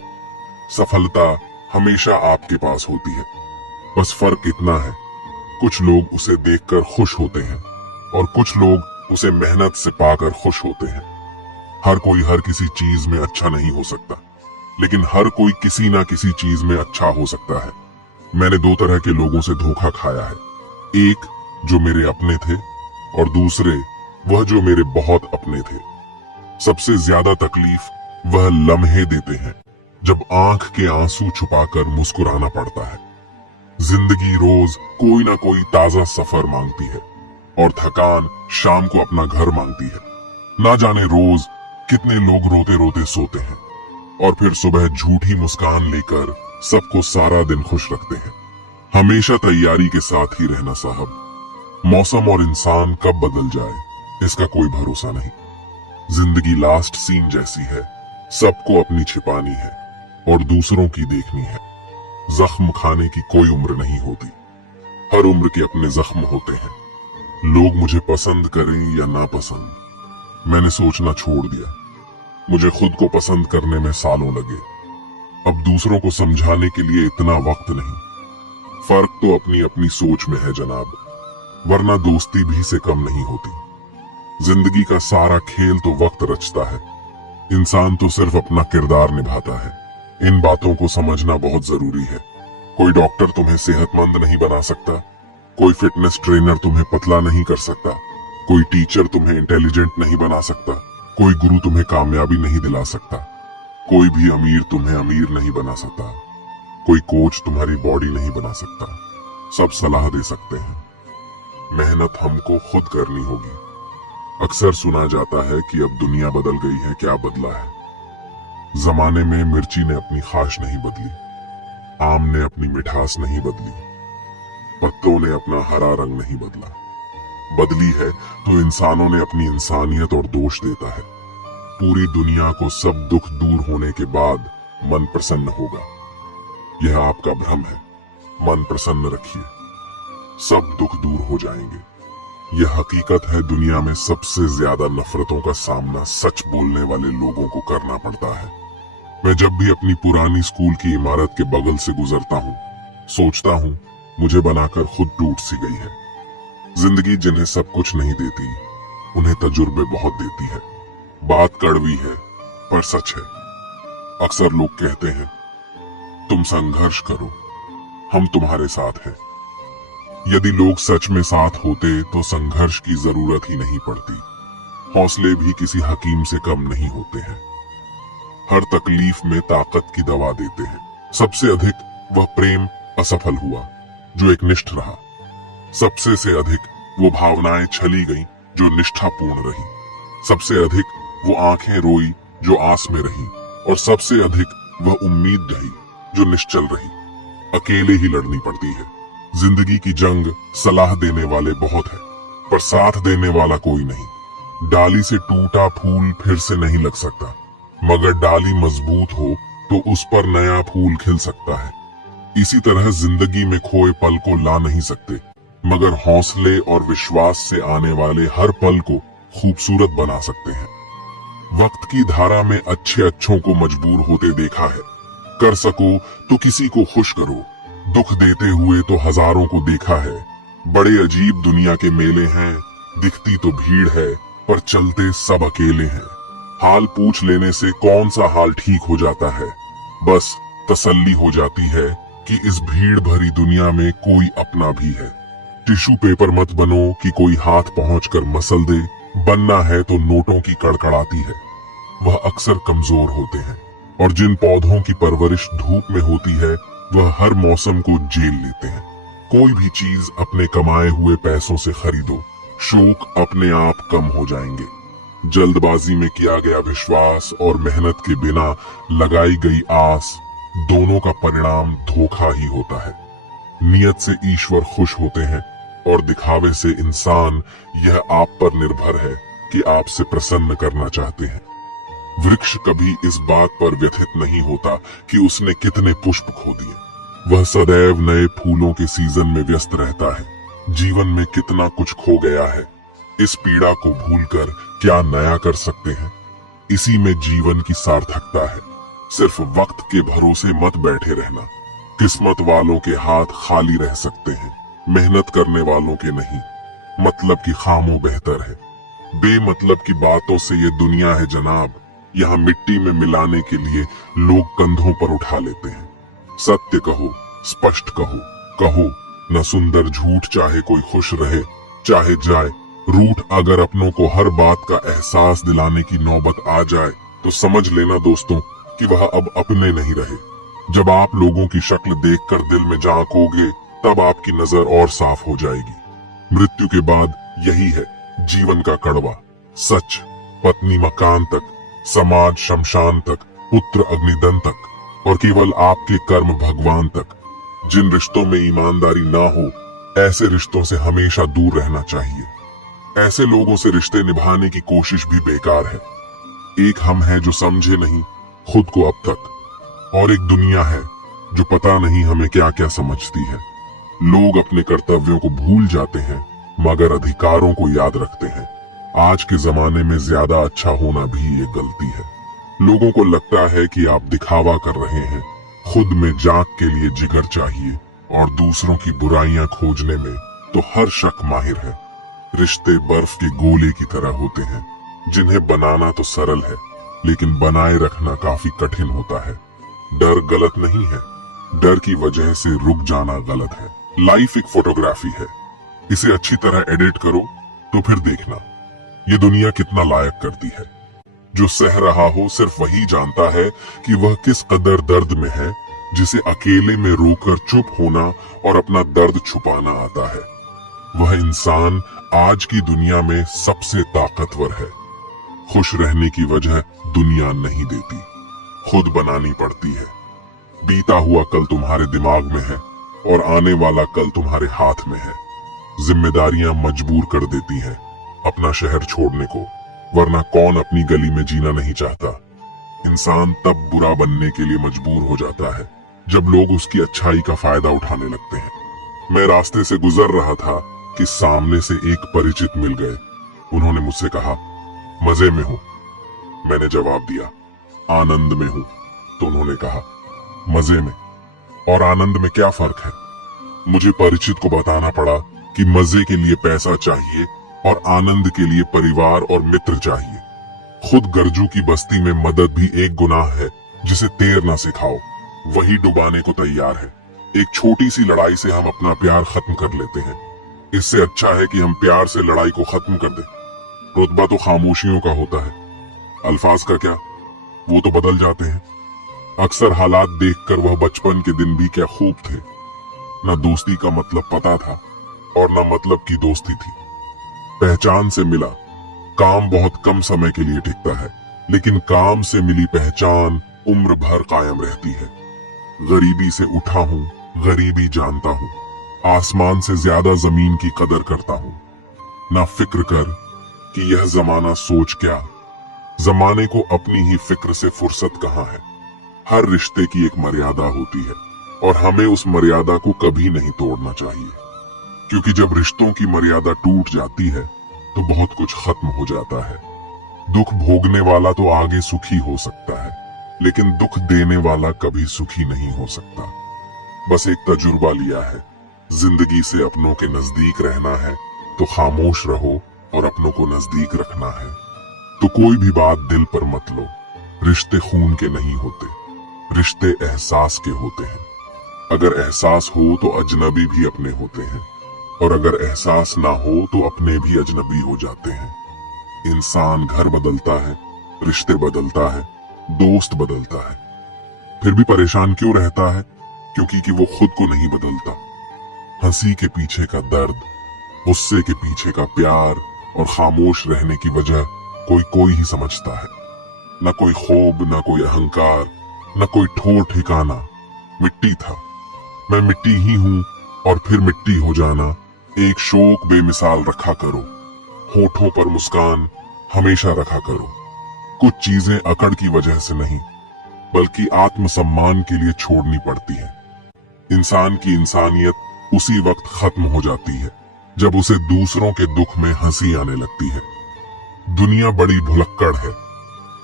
सफलता हमेशा आपके पास होती है, बस फर्क इतना है, कुछ लोग उसे देखकर खुश होते हैं और कुछ लोग उसे मेहनत से पाकर खुश होते हैं। हर कोई हर किसी चीज में अच्छा नहीं हो सकता, लेकिन हर कोई किसी ना किसी चीज में अच्छा हो सकता है। मैंने दो तरह के लोगों से धोखा खाया है, एक जो मेरे अपने थे और दूसरे वह जो मेरे बहुत अपने थे। सबसे ज्यादा तकलीफ वह लम्हे देते हैं जब आंख के आंसू छुपाकर मुस्कुराना पड़ता है। जिंदगी रोज कोई ना कोई ताजा सफर मांगती है और थकान शाम को अपना घर मांगती है। ना जाने रोज कितने लोग रोते रोते सोते हैं और फिर सुबह झूठी मुस्कान लेकर सबको सारा दिन खुश रखते हैं। हमेशा तैयारी के साथ ही रहना साहब, मौसम और इंसान कब बदल जाए इसका कोई भरोसा नहीं। जिंदगी लास्ट सीन जैसी है, सबको अपनी छिपानी है और दूसरों की देखनी है। जख्म खाने की कोई उम्र नहीं होती, हर उम्र के अपने जख्म होते हैं। लोग मुझे पसंद करें या ना पसंद, मैंने सोचना छोड़ दिया। मुझे खुद को पसंद करने में सालों लगे, अब दूसरों को समझाने के लिए इतना वक्त नहीं। फर्क तो अपनी अपनी सोच में है जनाब, वरना दोस्ती भी से कम नहीं होती। जिंदगी का सारा खेल तो वक्त रचता है, इंसान तो सिर्फ अपना किरदार निभाता है। इन बातों को समझना बहुत जरूरी है। कोई डॉक्टर तुम्हें सेहतमंद नहीं बना सकता, कोई फिटनेस ट्रेनर तुम्हें पतला नहीं कर सकता, कोई टीचर तुम्हें इंटेलिजेंट नहीं बना सकता, कोई गुरु तुम्हें कामयाबी नहीं दिला सकता, कोई भी अमीर तुम्हें अमीर नहीं बना सकता, कोई कोच तुम्हारी बॉडी नहीं बना सकता। सब सलाह दे सकते हैं, मेहनत हमको खुद करनी होगी। अक्सर सुना जाता है कि अब दुनिया बदल गई है, क्या बदला है? जमाने में मिर्ची ने अपनी खाश नहीं बदली, आम ने अपनी मिठास नहीं बदली, पत्तों ने अपना हरा रंग नहीं बदला। बदली है तो इंसानों ने अपनी इंसानियत और दोष देता है। पूरी दुनिया को सब दुख दूर होने के बाद मन प्रसन्न होगा, यह आपका भ्रम है। मन प्रसन्न रखिए, सब दुख दूर हो जाएंगे। यह हकीकत है, दुनिया में सबसे ज्यादा नफरतों का सामना सच बोलने वाले लोगों को करना पड़ता है। मैं जब भी अपनी पुरानी स्कूल की इमारत के बगल से गुजरता हूँ, सोचता हूँ मुझे बनाकर खुद टूट सी गई है। जिंदगी जिन्हें सब कुछ नहीं देती, उन्हें तजुर्बे बहुत देती है। बात कड़वी है पर सच है। अक्सर लोग कहते हैं तुम संघर्ष करो, हम तुम्हारे साथ हैं। यदि लोग सच में साथ होते तो संघर्ष की जरूरत ही नहीं पड़ती। हौसले भी किसी हकीम से कम नहीं होते हैं, हर तकलीफ में ताकत की दवा देते हैं। सबसे अधिक वह प्रेम असफल हुआ जो एकनिष्ठ रहा, सबसे से अधिक वो भावनाएं छली गईं जो निष्ठापूर्ण रही, सबसे अधिक वो आंखें रोई जो आस में रही, और सबसे अधिक वह उम्मीद रही जो निश्चल रही। अकेले ही लड़नी पड़ती है। जिंदगी की जंग सलाह देने वाले बहुत है, पर साथ देने वाला कोई नहीं। डाली से टूटा फूल फिर से नहीं लग सकता, मगर डाली मजबूत हो तो उस पर नया फूल खिल सकता है। इसी तरह जिंदगी में खोए पल को ला नहीं सकते, मगर हौसले और विश्वास से आने वाले हर पल को खूबसूरत बना सकते हैं। वक्त की धारा में अच्छे अच्छों को मजबूर होते देखा है। कर सको तो किसी को खुश करो, दुख देते हुए तो हजारों को देखा है। बड़े अजीब दुनिया के मेले हैं, दिखती तो भीड़ है पर चलते सब अकेले हैं। हाल पूछ लेने से कौन सा हाल ठीक हो जाता है, बस तसल्ली हो जाती है कि इस भीड़ भरी दुनिया में कोई अपना भी है। टिश्यू पेपर मत बनो कि कोई हाथ पहुंचकर मसल दे, बनना है तो नोटों की कड़कड़ाती है। वह अक्सर कमजोर होते हैं, और जिन पौधों की परवरिश धूप में होती है वह हर मौसम को झेल लेते हैं। कोई भी चीज अपने कमाए हुए पैसों से खरीदो, शौक अपने आप कम हो जाएंगे। जल्दबाजी में किया गया विश्वास और मेहनत के बिना लगाई गई आस, दोनों का परिणाम धोखा ही होता है। नियत से ईश्वर खुश होते हैं और दिखावे से इंसान। यह आप पर निर्भर है कि आपसे प्रसन्न करना चाहते हैं। वृक्ष कभी इस बात पर व्यथित नहीं होता कि उसने कितने पुष्प खो दिए। वह सदैव नए फूलों के सीजन में व्यस्त रहता है। जीवन में कितना कुछ खो गया है, इस पीड़ा को भूलकर क्या नया कर सकते हैं। इसी में जीवन की सार्थकता है। सिर्फ वक्त के भरोसे मत बैठे रहना। किस्मत वालों के हाथ खाली रह सकते हैं, मेहनत करने वालों के नहीं। मतलब की खामों बेहतर है। बेमतलब की बातों से ये दुनिया है जनाब, यहाँ मिट्टी में मिलाने के लिए लोग कंधों पर उठा लेते हैं। सत्य कहो, स्पष्ट कहो, कहो न सुंदर झूठ, चाहे कोई खुश रहे चाहे जाए। रूठ अगर अपनों को हर बात का एहसास दिलाने की नौबत आ जाए तो समझ लेना दोस्तों कि वह अब अपने नहीं रहे। जब आप लोगों की शक्ल देखकर दिल में झांकोगे तब आपकी नजर और साफ हो जाएगी। मृत्यु के बाद यही है जीवन का कड़वा सच। पत्नी मकान तक, समाज शमशान तक, पुत्र अग्निदन तक, और केवल आपके कर्म भगवान तक। जिन रिश्तों में ईमानदारी ना हो, ऐसे रिश्तों से हमेशा दूर रहना चाहिए। ऐसे लोगों से रिश्ते निभाने की कोशिश भी बेकार है। एक हम हैं जो समझे नहीं खुद को अब तक, और एक दुनिया है जो पता नहीं हमें क्या क्या समझती है। लोग अपने कर्तव्यों को भूल जाते हैं मगर अधिकारों को याद रखते हैं। आज के जमाने में ज्यादा अच्छा होना भी एक गलती है। लोगों को लगता है कि आप दिखावा कर रहे हैं। खुद में जाग के लिए जिगर चाहिए, और दूसरों की बुराइयां खोजने में तो हर शख्स माहिर है। रिश्ते बर्फ के गोले की तरह होते हैं, जिन्हें बनाना तो सरल है लेकिन बनाए रखना काफी कठिन होता है। डर गलत नहीं है, डर की वजह से रुक जाना गलत है। लाइफ एक फोटोग्राफी है, इसे अच्छी तरह एडिट करो तो फिर देखना ये दुनिया कितना लायक करती है। जो सह रहा हो सिर्फ वही जानता है कि वह किस कदर दर्द में है, जिसे अकेले में रोकर चुप होना और अपना दर्द छुपाना आता है। वह इंसान आज की दुनिया में सबसे ताकतवर है। खुश रहने की वजह दुनिया नहीं देती, खुद बनानी पड़ती है। बीता हुआ कल तुम्हारे दिमाग में है और आने वाला कल तुम्हारे हाथ में है। जिम्मेदारियां मजबूर कर देती हैं अपना शहर छोड़ने को, वरना कौन अपनी गली में जीना नहीं चाहता। इंसान तब बुरा बनने के लिए मजबूर हो जाता है जब लोग उसकी अच्छाई का फायदा उठाने लगते हैं। मैं रास्ते से गुजर रहा था कि सामने से एक परिचित मिल गए। उन्होंने मुझसे कहा, मजे में हो? मैंने जवाब दिया, आनंद में हूं। तो उन्होंने कहा, मजे में और आनंद में क्या फर्क है? मुझे परिचित को बताना पड़ा कि मजे के लिए पैसा चाहिए और आनंद के लिए परिवार और मित्र चाहिए। खुद गर्जू की बस्ती में मदद भी एक गुनाह है जिसे तैरना सिखाओ, वही डुबाने को तैयार है। एक छोटी सी लड़ाई से हम अपना प्यार खत्म कर लेते हैं। इससे अच्छा है कि हम प्यार से लड़ाई को खत्म कर दें। रुतबा तो खामोशियों का होता है, अल्फाज का क्या, वो तो बदल जाते हैं। अक्सर हालात देखकर वह बचपन के दिन भी क्या खूब थे। न दोस्ती का मतलब पता था और न मतलब की दोस्ती थी। पहचान से मिला, काम बहुत कम समय के लिए टिकता है, लेकिन काम से मिली पहचान उम्र भर कायम रहती है। गरीबी से उठा हूं, गरीबी जानता हूं, आसमान से ज्यादा जमीन की कदर करता हूं। ना फिक्र कर कि यह जमाना सोच क्या, जमाने को अपनी ही फिक्र से फुर्सत कहाँ है। हर रिश्ते की एक मर्यादा होती है और हमें उस मर्यादा को कभी नहीं तोड़ना चाहिए, क्योंकि जब रिश्तों की मर्यादा टूट जाती है तो बहुत कुछ खत्म हो जाता है। दुख भोगने वाला तो आगे सुखी हो सकता है, लेकिन दुख देने वाला कभी सुखी नहीं हो सकता। बस एक तजुर्बा लिया है, जिंदगी से अपनों के नजदीक रहना है तो खामोश रहो और अपनों को नजदीक रखना है तो कोई भी बात दिल पर मत लो। रिश्ते खून के नहीं होते, रिश्ते एहसास के होते हैं। अगर एहसास हो तो अजनबी भी अपने होते हैं, और अगर एहसास ना हो तो अपने भी अजनबी हो जाते हैं। इंसान घर बदलता है, रिश्ते बदलता है, दोस्त बदलता है, फिर भी परेशान क्यों रहता है? क्योंकि वो खुद को नहीं बदलता। हंसी के पीछे का दर्द, गुस्से के पीछे का प्यार और खामोश रहने की वजह कोई ही समझता है। न कोई खौब, न कोई अहंकार, न कोई ठोर ठिकाना। मिट्टी था, मैं मिट्टी ही हूं और फिर मिट्टी हो जाना। एक शोक बेमिसाल रखा करो, होठों पर मुस्कान हमेशा रखा करो। कुछ चीजें अकड़ की वजह से नहीं बल्कि आत्मसम्मान के लिए छोड़नी पड़ती है। इंसान की इंसानियत उसी वक्त खत्म हो जाती है जब उसे दूसरों के दुख में हंसी आने लगती है। दुनिया बड़ी भुलक्कड़ है,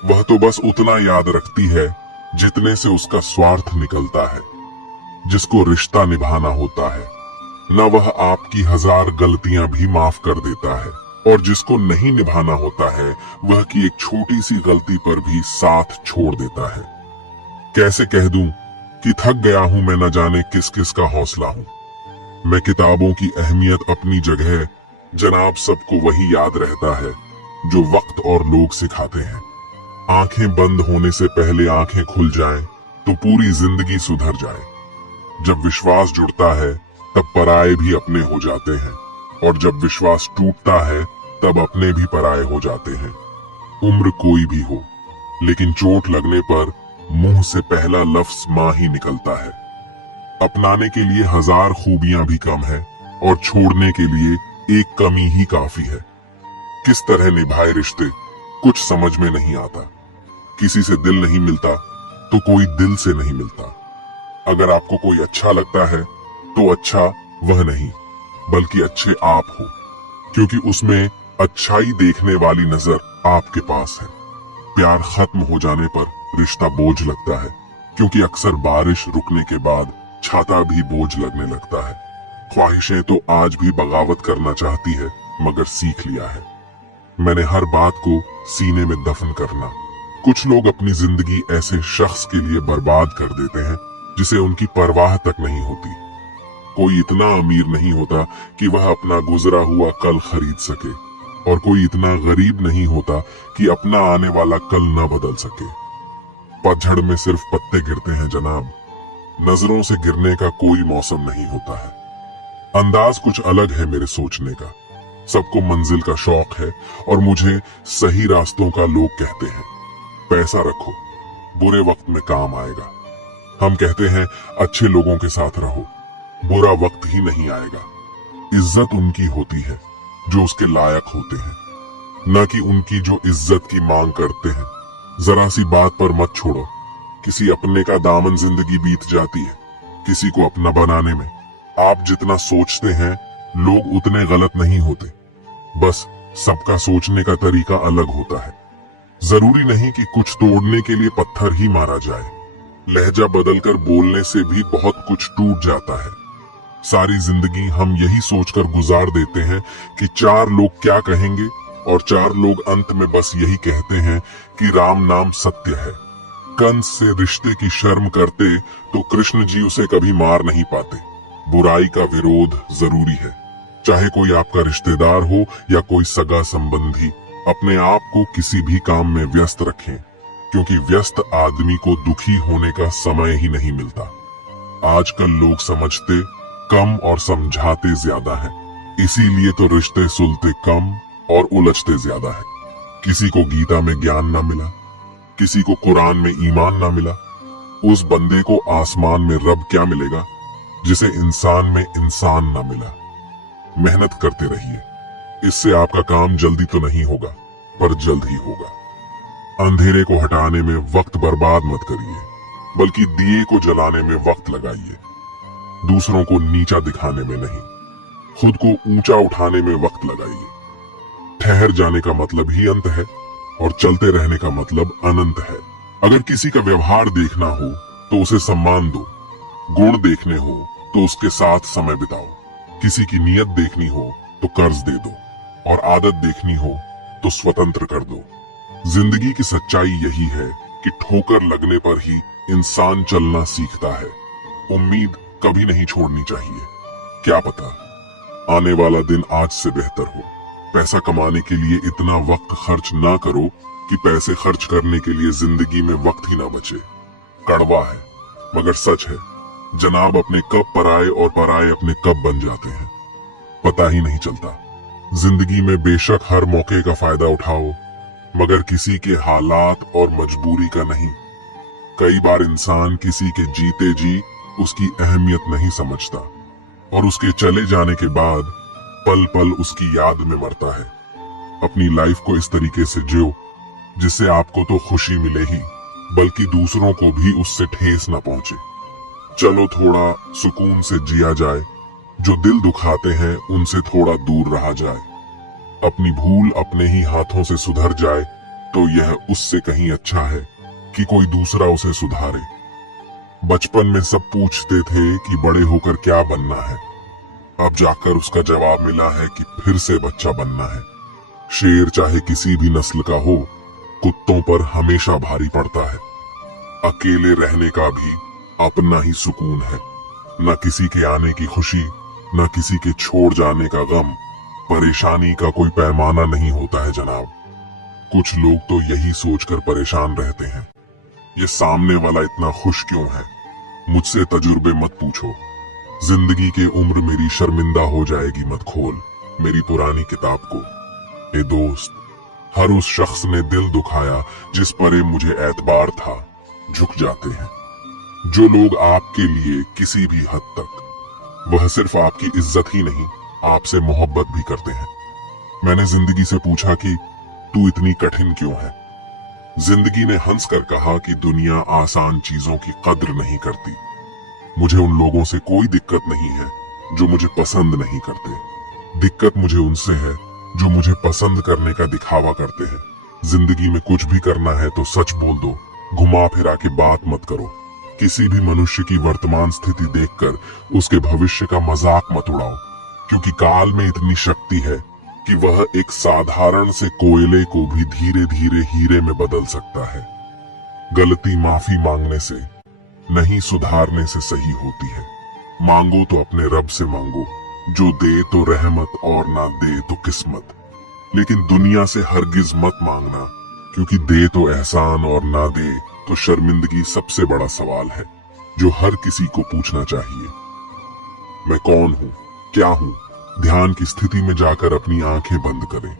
वह तो बस उतना याद रखती है जितने से उसका स्वार्थ निकलता है। जिसको रिश्ता निभाना होता है न वह आपकी 1000 गलतियां भी माफ कर देता है, और जिसको नहीं निभाना होता है वह की एक छोटी सी गलती पर भी साथ छोड़ देता है। कैसे कह दूं कि थक गया हूं मैं, न जाने किस किस का हौसला हूं। मैं किताबों की अहमियत अपनी जगह, जनाब सबको वही याद रहता है जो वक्त और लोग सिखाते हैं। आंखें बंद होने से पहले आंखें खुल जाएं तो पूरी जिंदगी सुधर जाए। जब विश्वास जुड़ता है तब पराये भी अपने हो जाते हैं, और जब विश्वास टूटता है तब अपने भी पराये हो जाते हैं। उम्र कोई भी हो, लेकिन चोट लगने पर मुंह से पहला लफ्ज मां ही निकलता है। अपनाने के लिए 1000 खूबियां भी कम है और छोड़ने के लिए एक कमी ही काफी है। किस तरह निभाए रिश्ते कुछ समझ में नहीं आता। किसी से दिल नहीं मिलता तो कोई दिल से नहीं मिलता। अगर आपको कोई अच्छा लगता है तो अच्छा वह नहीं बल्कि अच्छे आप हो, क्योंकि उसमें अच्छाई देखने वाली नजर आपके पास है। प्यार खत्म हो जाने पर रिश्ता बोझ लगता है, क्योंकि अक्सर बारिश रुकने के बाद छाता भी बोझ लगने लगता है। ख्वाहिशें तो आज भी बगावत करना चाहती है, मगर सीख लिया है मैंने हर बात को सीने में दफन करना। कुछ लोग अपनी जिंदगी ऐसे शख्स के लिए बर्बाद कर देते हैं जिसे उनकी परवाह तक नहीं होती। कोई इतना अमीर नहीं होता कि वह अपना गुजरा हुआ कल खरीद सके, और कोई इतना गरीब नहीं होता कि अपना आने वाला कल न बदल सके। पतझड़ में सिर्फ पत्ते गिरते हैं जनाब, नजरों से गिरने का कोई मौसम नहीं होता है। अंदाज कुछ अलग है मेरे सोचने का। सबको मंजिल का शौक है और मुझे सही रास्तों का लोग कहते हैं। पैसा रखो, बुरे वक्त में काम आएगा। हम कहते हैं अच्छे लोगों के साथ रहो, बुरा वक्त ही नहीं आएगा। इज्जत उनकी होती है जो उसके लायक होते हैं, न कि उनकी जो इज्जत की मांग करते हैं। जरा सी बात पर मत छोड़ो, किसी अपने का दामन जिंदगी बीत जाती है किसी को अपना बनाने में। आप जितना सोचते हैं लोग उतने गलत नहीं होते, बस सबका सोचने का तरीका अलग होता है। जरूरी नहीं कि कुछ तोड़ने के लिए पत्थर ही मारा जाए, लहजा बदलकर बोलने से भी बहुत कुछ टूट जाता है। सारी जिंदगी हम यही सोचकर गुजार देते हैं कि 4 लोग क्या कहेंगे, और 4 लोग अंत में बस यही कहते हैं कि राम नाम सत्य है। कंस से रिश्ते की शर्म करते तो कृष्ण जी उसे कभी मार नहीं पाते। बुराई का विरोध जरूरी है, चाहे कोई आपका रिश्तेदार हो या कोई सगा संबंधी। अपने आप को किसी भी काम में व्यस्त रखें, क्योंकि व्यस्त आदमी को दुखी होने का समय ही नहीं मिलता। आजकल लोग समझते कम और समझाते ज्यादा है, इसीलिए तो रिश्ते सुलझते कम और उलझते ज्यादा है। किसी को गीता में ज्ञान ना मिला, किसी को कुरान में ईमान ना मिला। उस बंदे को आसमान में रब क्या मिलेगा जिसे इंसान में इंसान ना मिला। मेहनत करते रहिए, इससे आपका काम जल्दी तो नहीं होगा पर जल्द ही होगा। अंधेरे को हटाने में वक्त बर्बाद मत करिए, बल्कि दिए को जलाने में वक्त लगाइए। दूसरों को नीचा दिखाने में नहीं, खुद को ऊंचा उठाने में वक्त लगाइए। ठहर जाने का मतलब ही अंत है और चलते रहने का मतलब अनंत है। अगर किसी का व्यवहार देखना हो तो उसे सम्मान दो, गुण देखने हो तो उसके साथ समय बिताओ, किसी की नीयत देखनी हो तो कर्ज दे दो और आदत देखनी हो तो स्वतंत्र कर दो। जिंदगी की सच्चाई यही है कि ठोकर लगने पर ही इंसान चलना सीखता है। उम्मीद कभी नहीं छोड़नी चाहिए। क्या पता आने वाला दिन आज से बेहतर हो। पैसा कमाने के लिए इतना वक्त खर्च ना करो कि पैसे खर्च करने के लिए जिंदगी में वक्त ही ना बचे। कड़वा है मगर सच है, जनाब अपने कब पराए और पराए अपने कब बन जाते हैं, पता ही नहीं चलता। जिंदगी में बेशक हर मौके का फायदा उठाओ, मगर किसी के हालात और मजबूरी का नहीं। कई बार इंसान किसी के जीते जी उसकी अहमियत नहीं समझता और उसके चले जाने के बाद पल पल उसकी याद में मरता है। अपनी लाइफ को इस तरीके से जियो जिससे आपको तो खुशी मिले ही, बल्कि दूसरों को भी उससे ठेस न पहुंचे। चलो थोड़ा सुकून से जिया जाए, जो दिल दुखाते हैं उनसे थोड़ा दूर रहा जाए। अपनी भूल अपने ही हाथों से सुधर जाए तो यह उससे कहीं अच्छा है कि कोई दूसरा उसे सुधारे। बचपन में सब पूछते थे कि बड़े होकर क्या बनना है, अब जाकर उसका जवाब मिला है कि फिर से बच्चा बनना है। शेर चाहे किसी भी नस्ल का हो, कुत्तों पर हमेशा भारी पड़ता है। अकेले रहने का भी अपना ही सुकून है, न किसी के आने की खुशी, न किसी के छोड़ जाने का गम। परेशानी का कोई पैमाना नहीं होता है जनाब। कुछ लोग तो यही सोचकर परेशान रहते हैं, ये सामने वाला इतना खुश क्यों है। मुझसे तजुर्बे मत पूछो, जिंदगी के उम्र मेरी शर्मिंदा हो जाएगी मत खोल मेरी पुरानी किताब को। ए दोस्त, हर उस शख्स ने दिल दुखाया जिस पर मुझे एतबार था। झुक जाते हैं जो लोग आपके लिए किसी भी हद तक, वह सिर्फ आपकी इज्जत ही नहीं आपसे मोहब्बत भी करते हैं। मैंने जिंदगी से पूछा कि तू इतनी कठिन क्यों है। जिंदगी ने हंस कर कहा कि दुनिया आसान चीजों की कद्र नहीं करती। मुझे उन लोगों से कोई दिक्कत नहीं है जो मुझे पसंद नहीं करते, दिक्कत मुझे उनसे है जो मुझे पसंद करने का दिखावा करते हैं। जिंदगी में कुछ भी करना है तो सच बोल दो, घुमा फिरा के बात मत करो। किसी भी मनुष्य की वर्तमान स्थिति देखकर उसके भविष्य का मजाक मत उड़ाओ, क्योंकि काल में इतनी शक्ति है कि वह एक साधारण से कोयले को भी धीरे धीरे हीरे में बदल सकता है। गलती माफी मांगने से नहीं, सुधारने से सही होती है। मांगो तो अपने रब से मांगो, जो दे तो रहमत और ना दे तो किस्मत। लेकिन दुनिया से हरगिज मत मांगना, क्योंकि दे तो एहसान और ना दे तो शर्मिंदगी सबसे बड़ा सवाल है जो हर किसी को पूछना चाहिए। मैं कौन हूँ, क्या हूँ? ध्यान की स्थिति में जाकर अपनी आंखें बंद करें।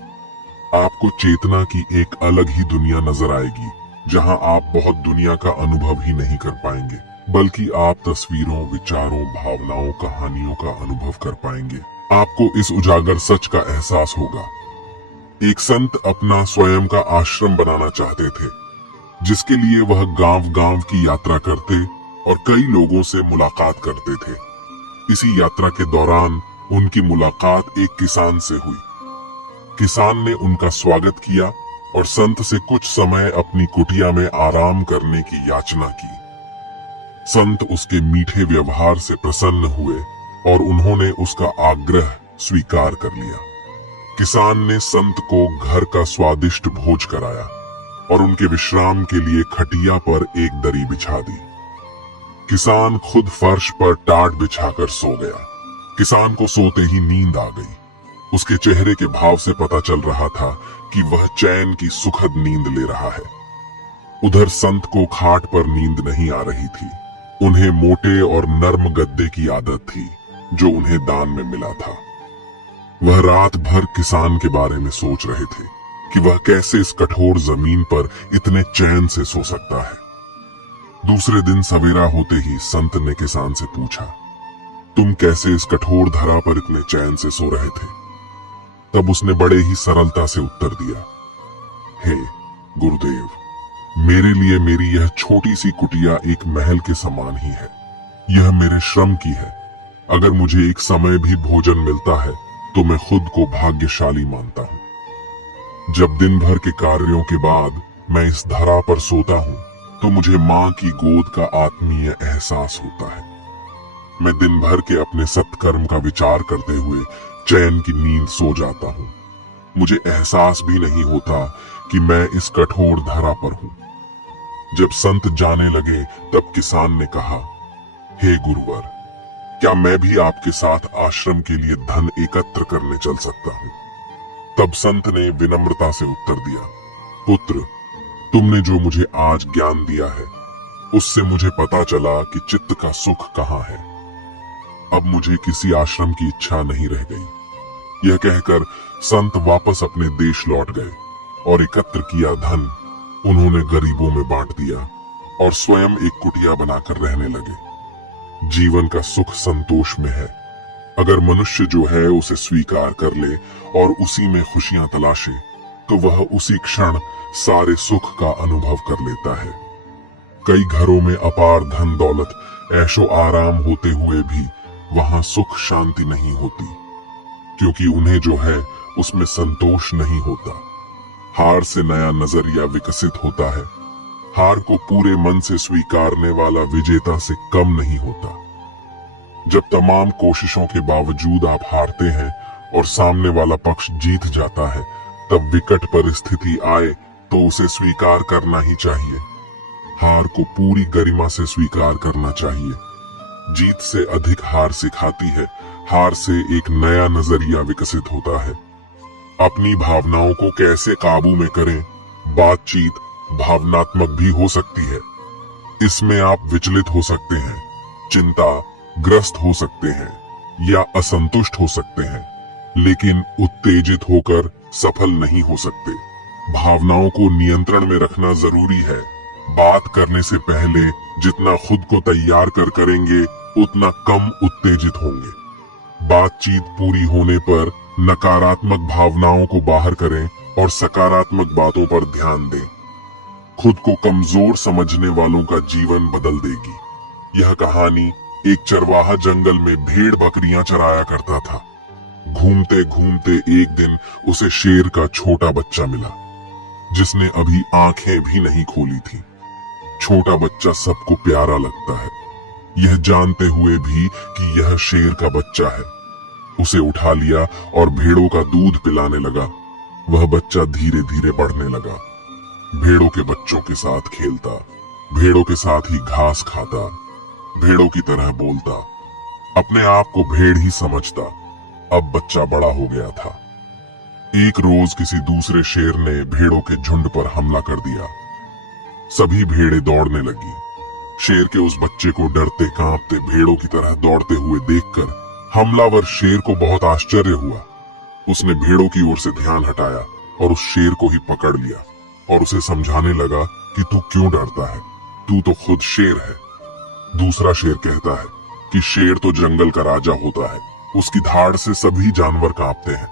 आपको चेतना की एक अलग ही दुनिया नजर आएगी, जहां आप बहुत दुनिया का अनुभव ही नहीं कर पाएंगे, बल्कि आप तस्वीरों, विचारों, भावनाओं, कहानियों का अनुभव कर पाएंगे। आपको इस उजागर सच का एहसास होगा। एक संत अपना स्वयं का आश्रम बनाना चाहते थे, जिसके लिए वह गांव-गांव की यात्रा करते और कई लोगों से मुलाकात करते थे। इसी यात्रा के दौरान उनकी मुलाकात एक किसान से हुई। किसान ने उनका स्वागत किया और संत से कुछ समय अपनी कुटिया में आराम करने की याचना की। संत उसके मीठे व्यवहार से प्रसन्न हुए और उन्होंने उसका आग्रह स्वीकार कर लिया। किसान ने संत को घर का स्वादिष्ट भोज कराया और उनके विश्राम के लिए खटिया पर एक दरी बिछा दी। किसान खुद फर्श पर टाट बिछाकर सो गया। किसान को सोते ही नींद आ गई। उसके चेहरे के भाव से पता चल रहा था कि वह चैन की सुखद नींद ले रहा है। उधर संत को खाट पर नींद नहीं आ रही थी। उन्हें मोटे और नर्म गद्दे की आदत थी जो उन्हें दान में मिला था। वह रात भर किसान के बारे में सोच रहे थे कि वह कैसे इस कठोर जमीन पर इतने चैन से सो सकता है। दूसरे दिन सवेरा होते ही संत ने किसान से पूछा, तुम कैसे इस कठोर धरा पर इतने चैन से सो रहे थे? तब उसने बड़े ही सरलता से उत्तर दिया, हे गुरुदेव, मेरे लिए मेरी यह छोटी सी कुटिया एक महल के समान ही है। यह मेरे श्रम की है। अगर मुझे एक समय भी भोजन मिलता है तो मैं खुद को भाग्यशाली मानता हूँ। जब दिन भर के कार्यों के बाद मैं इस धरा पर सोता हूँ तो मुझे माँ की गोद का आत्मीय एहसास होता है। मैं दिन भर के अपने सत्कर्म का विचार करते हुए चैन की नींद सो जाता हूँ। मुझे एहसास भी नहीं होता कि मैं इस कठोर धरा पर हूँ। जब संत जाने लगे तब किसान ने कहा, हे गुरुवर, क्या मैं भी आपके साथ आश्रम के लिए धन एकत्र करने चल सकता हूँ? तब संत ने विनम्रता से उत्तर दिया, पुत्र, तुमने जो मुझे आज ज्ञान दिया है उससे मुझे पता चला कि चित्त का सुख कहाँ है। अब मुझे किसी आश्रम की इच्छा नहीं रह गई। यह कहकर संत वापस अपने देश लौट गए और एकत्र किया धन उन्होंने गरीबों में बांट दिया और स्वयं एक कुटिया बनाकर रहने लगे। जीवन का सुख संतोष में है। अगर मनुष्य जो है उसे स्वीकार कर ले और उसी में खुशियां तलाशे तो वह उसी क्षण सारे सुख का अनुभव कर लेता है। कई घरों में अपार धन दौलत ऐशो आराम होते हुए भी वहां सुख शांति नहीं होती, क्योंकि उन्हें जो है उसमें संतोष नहीं होता। हार से नया नजरिया विकसित होता है। हार को पूरे मन से स्वीकारने वाला विजेता से कम नहीं होता। जब तमाम कोशिशों के बावजूद आप हारते हैं और सामने वाला पक्ष जीत जाता है, तब विकट परिस्थिति आए तो उसे स्वीकार करना ही चाहिए। हार को पूरी गरिमा से स्वीकार करना चाहिए। जीत से अधिक हार सिखाती है। हार से एक नया नजरिया विकसित होता है। अपनी भावनाओं को कैसे काबू में करें, बातचीत भावनात्मक भी हो सकती है। इसमें आप विचलित हो सकते हैं, चिंता ग्रस्त हो सकते हैं या असंतुष्ट हो सकते हैं, लेकिन उत्तेजित होकर सफल नहीं हो सकते। भावनाओं को नियंत्रण में रखना जरूरी है। बात करने से पहले जितना खुद को तैयार कर करेंगे उतना कम उत्तेजित होंगे। बातचीत पूरी होने पर नकारात्मक भावनाओं को बाहर करें और सकारात्मक बातों पर ध्यान दें। खुद को कमजोर समझने वालों का जीवन बदल देगी। यह कहानी एक चरवाहा जंगल में भेड़ बकरियां चराया करता था। घूमते घूमते एक दिन उसे शेर का छोटा बच्चा मिला, जिसने अभी आंखें भी नहीं खोली थी। छोटा बच्चा सबको प्यारा लगता है, यह जानते हुए भी कि यह शेर का बच्चा है। उसे उठा लिया और भेड़ों का दूध पिलाने लगा। वह बच्चा धीरे धीरे बढ़ने लगा। भेड़ों के बच्चों के साथ खेलता, भेड़ों के साथ ही घास खाता, भेड़ों की तरह बोलता, अपने आप को भेड़ ही समझता। अब बच्चा बड़ा हो गया था। एक रोज किसी दूसरे शेर ने भेड़ों के झुंड पर हमला कर दिया। सभी भेड़ें दौड़ने लगी। शेर के उस बच्चे को डरते कांपते भेड़ों की तरह दौड़ते हुए देखकर हमलावर शेर को बहुत आश्चर्य हुआ। उसने भेड़ों की ओर से ध्यान हटाया और उस शेर को ही पकड़ लिया और उसे समझाने लगा कि तू क्यों डरता है, तू तो खुद शेर है। दूसरा शेर कहता है कि शेर तो जंगल का राजा होता है, उसकी धाड़ से सभी जानवर कांपते हैं।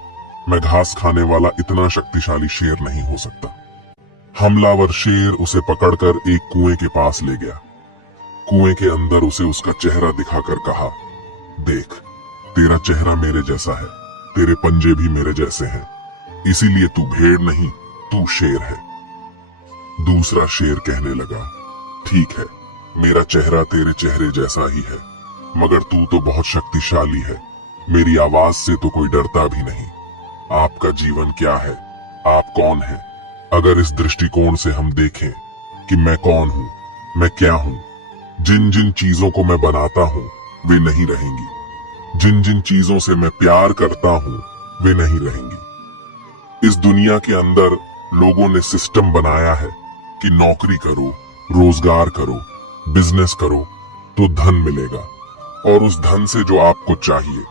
मैं घास खाने वाला इतना शक्तिशाली शेर नहीं हो सकता। हमलावर शेर उसे पकड़कर एक कुएं के पास ले गया। कुएं के अंदर उसे उसका चेहरा दिखाकर कहा, देख, तेरा चेहरा मेरे जैसा है, तेरे पंजे भी मेरे जैसे हैं, इसीलिए तू भेड़ नहीं, तू शेर है। दूसरा शेर कहने लगा, ठीक है, मेरा चेहरा तेरे चेहरे जैसा ही है, मगर तू तो बहुत शक्तिशाली है। मेरी आवाज से तो कोई डरता भी नहीं। आपका जीवन क्या है, आप कौन हैं? अगर इस दृष्टिकोण से हम देखें कि मैं कौन हूँ, मैं क्या हूँ, जिन जिन चीजों को मैं बनाता हूँ वे नहीं रहेंगी, जिन जिन चीजों से मैं प्यार करता हूँ वे नहीं रहेंगी। इस दुनिया के अंदर लोगों ने सिस्टम बनाया है कि नौकरी करो, रोजगार करो, बिजनेस करो तो धन मिलेगा, और उस धन से जो आपको चाहिए,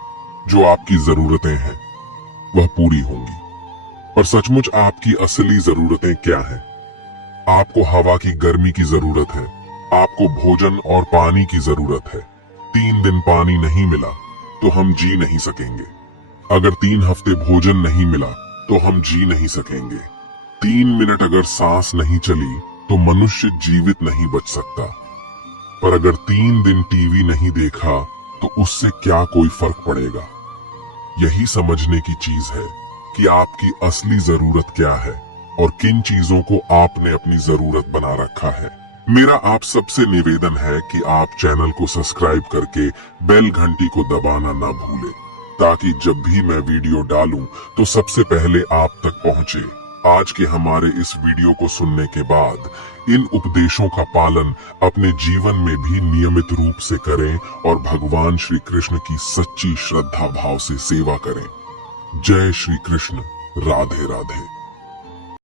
जो आपकी जरूरतें हैं, वह पूरी होंगी। पर सचमुच आपकी असली जरूरतें क्या हैं? आपको हवा की गर्मी की जरूरत है, आपको भोजन और पानी की जरूरत है। 3 दिन पानी नहीं मिला तो हम जी नहीं सकेंगे। अगर 3 हफ्ते भोजन नहीं मिला तो हम जी नहीं सकेंगे। 3 मिनट अगर सांस नहीं चली तो मनुष्य जीवित नहीं बच सकता। पर अगर 3 दिन टीवी नहीं देखा तो उससे क्या कोई फर्क पड़ेगा। यही समझने की चीज है कि आपकी असली जरूरत क्या है और किन चीजों को आपने अपनी जरूरत बना रखा है। मेरा आप सबसे निवेदन है कि आप चैनल को सब्सक्राइब करके बेल घंटी को दबाना ना भूलें, ताकि जब भी मैं वीडियो डालूं तो सबसे पहले आप तक पहुंचे। आज के हमारे इस वीडियो को सुनने के बाद इन उपदेशों का पालन अपने जीवन में भी नियमित रूप से करें और भगवान श्री कृष्ण की सच्ची श्रद्धा भाव से सेवा करें। जय श्री कृष्ण। राधे राधे।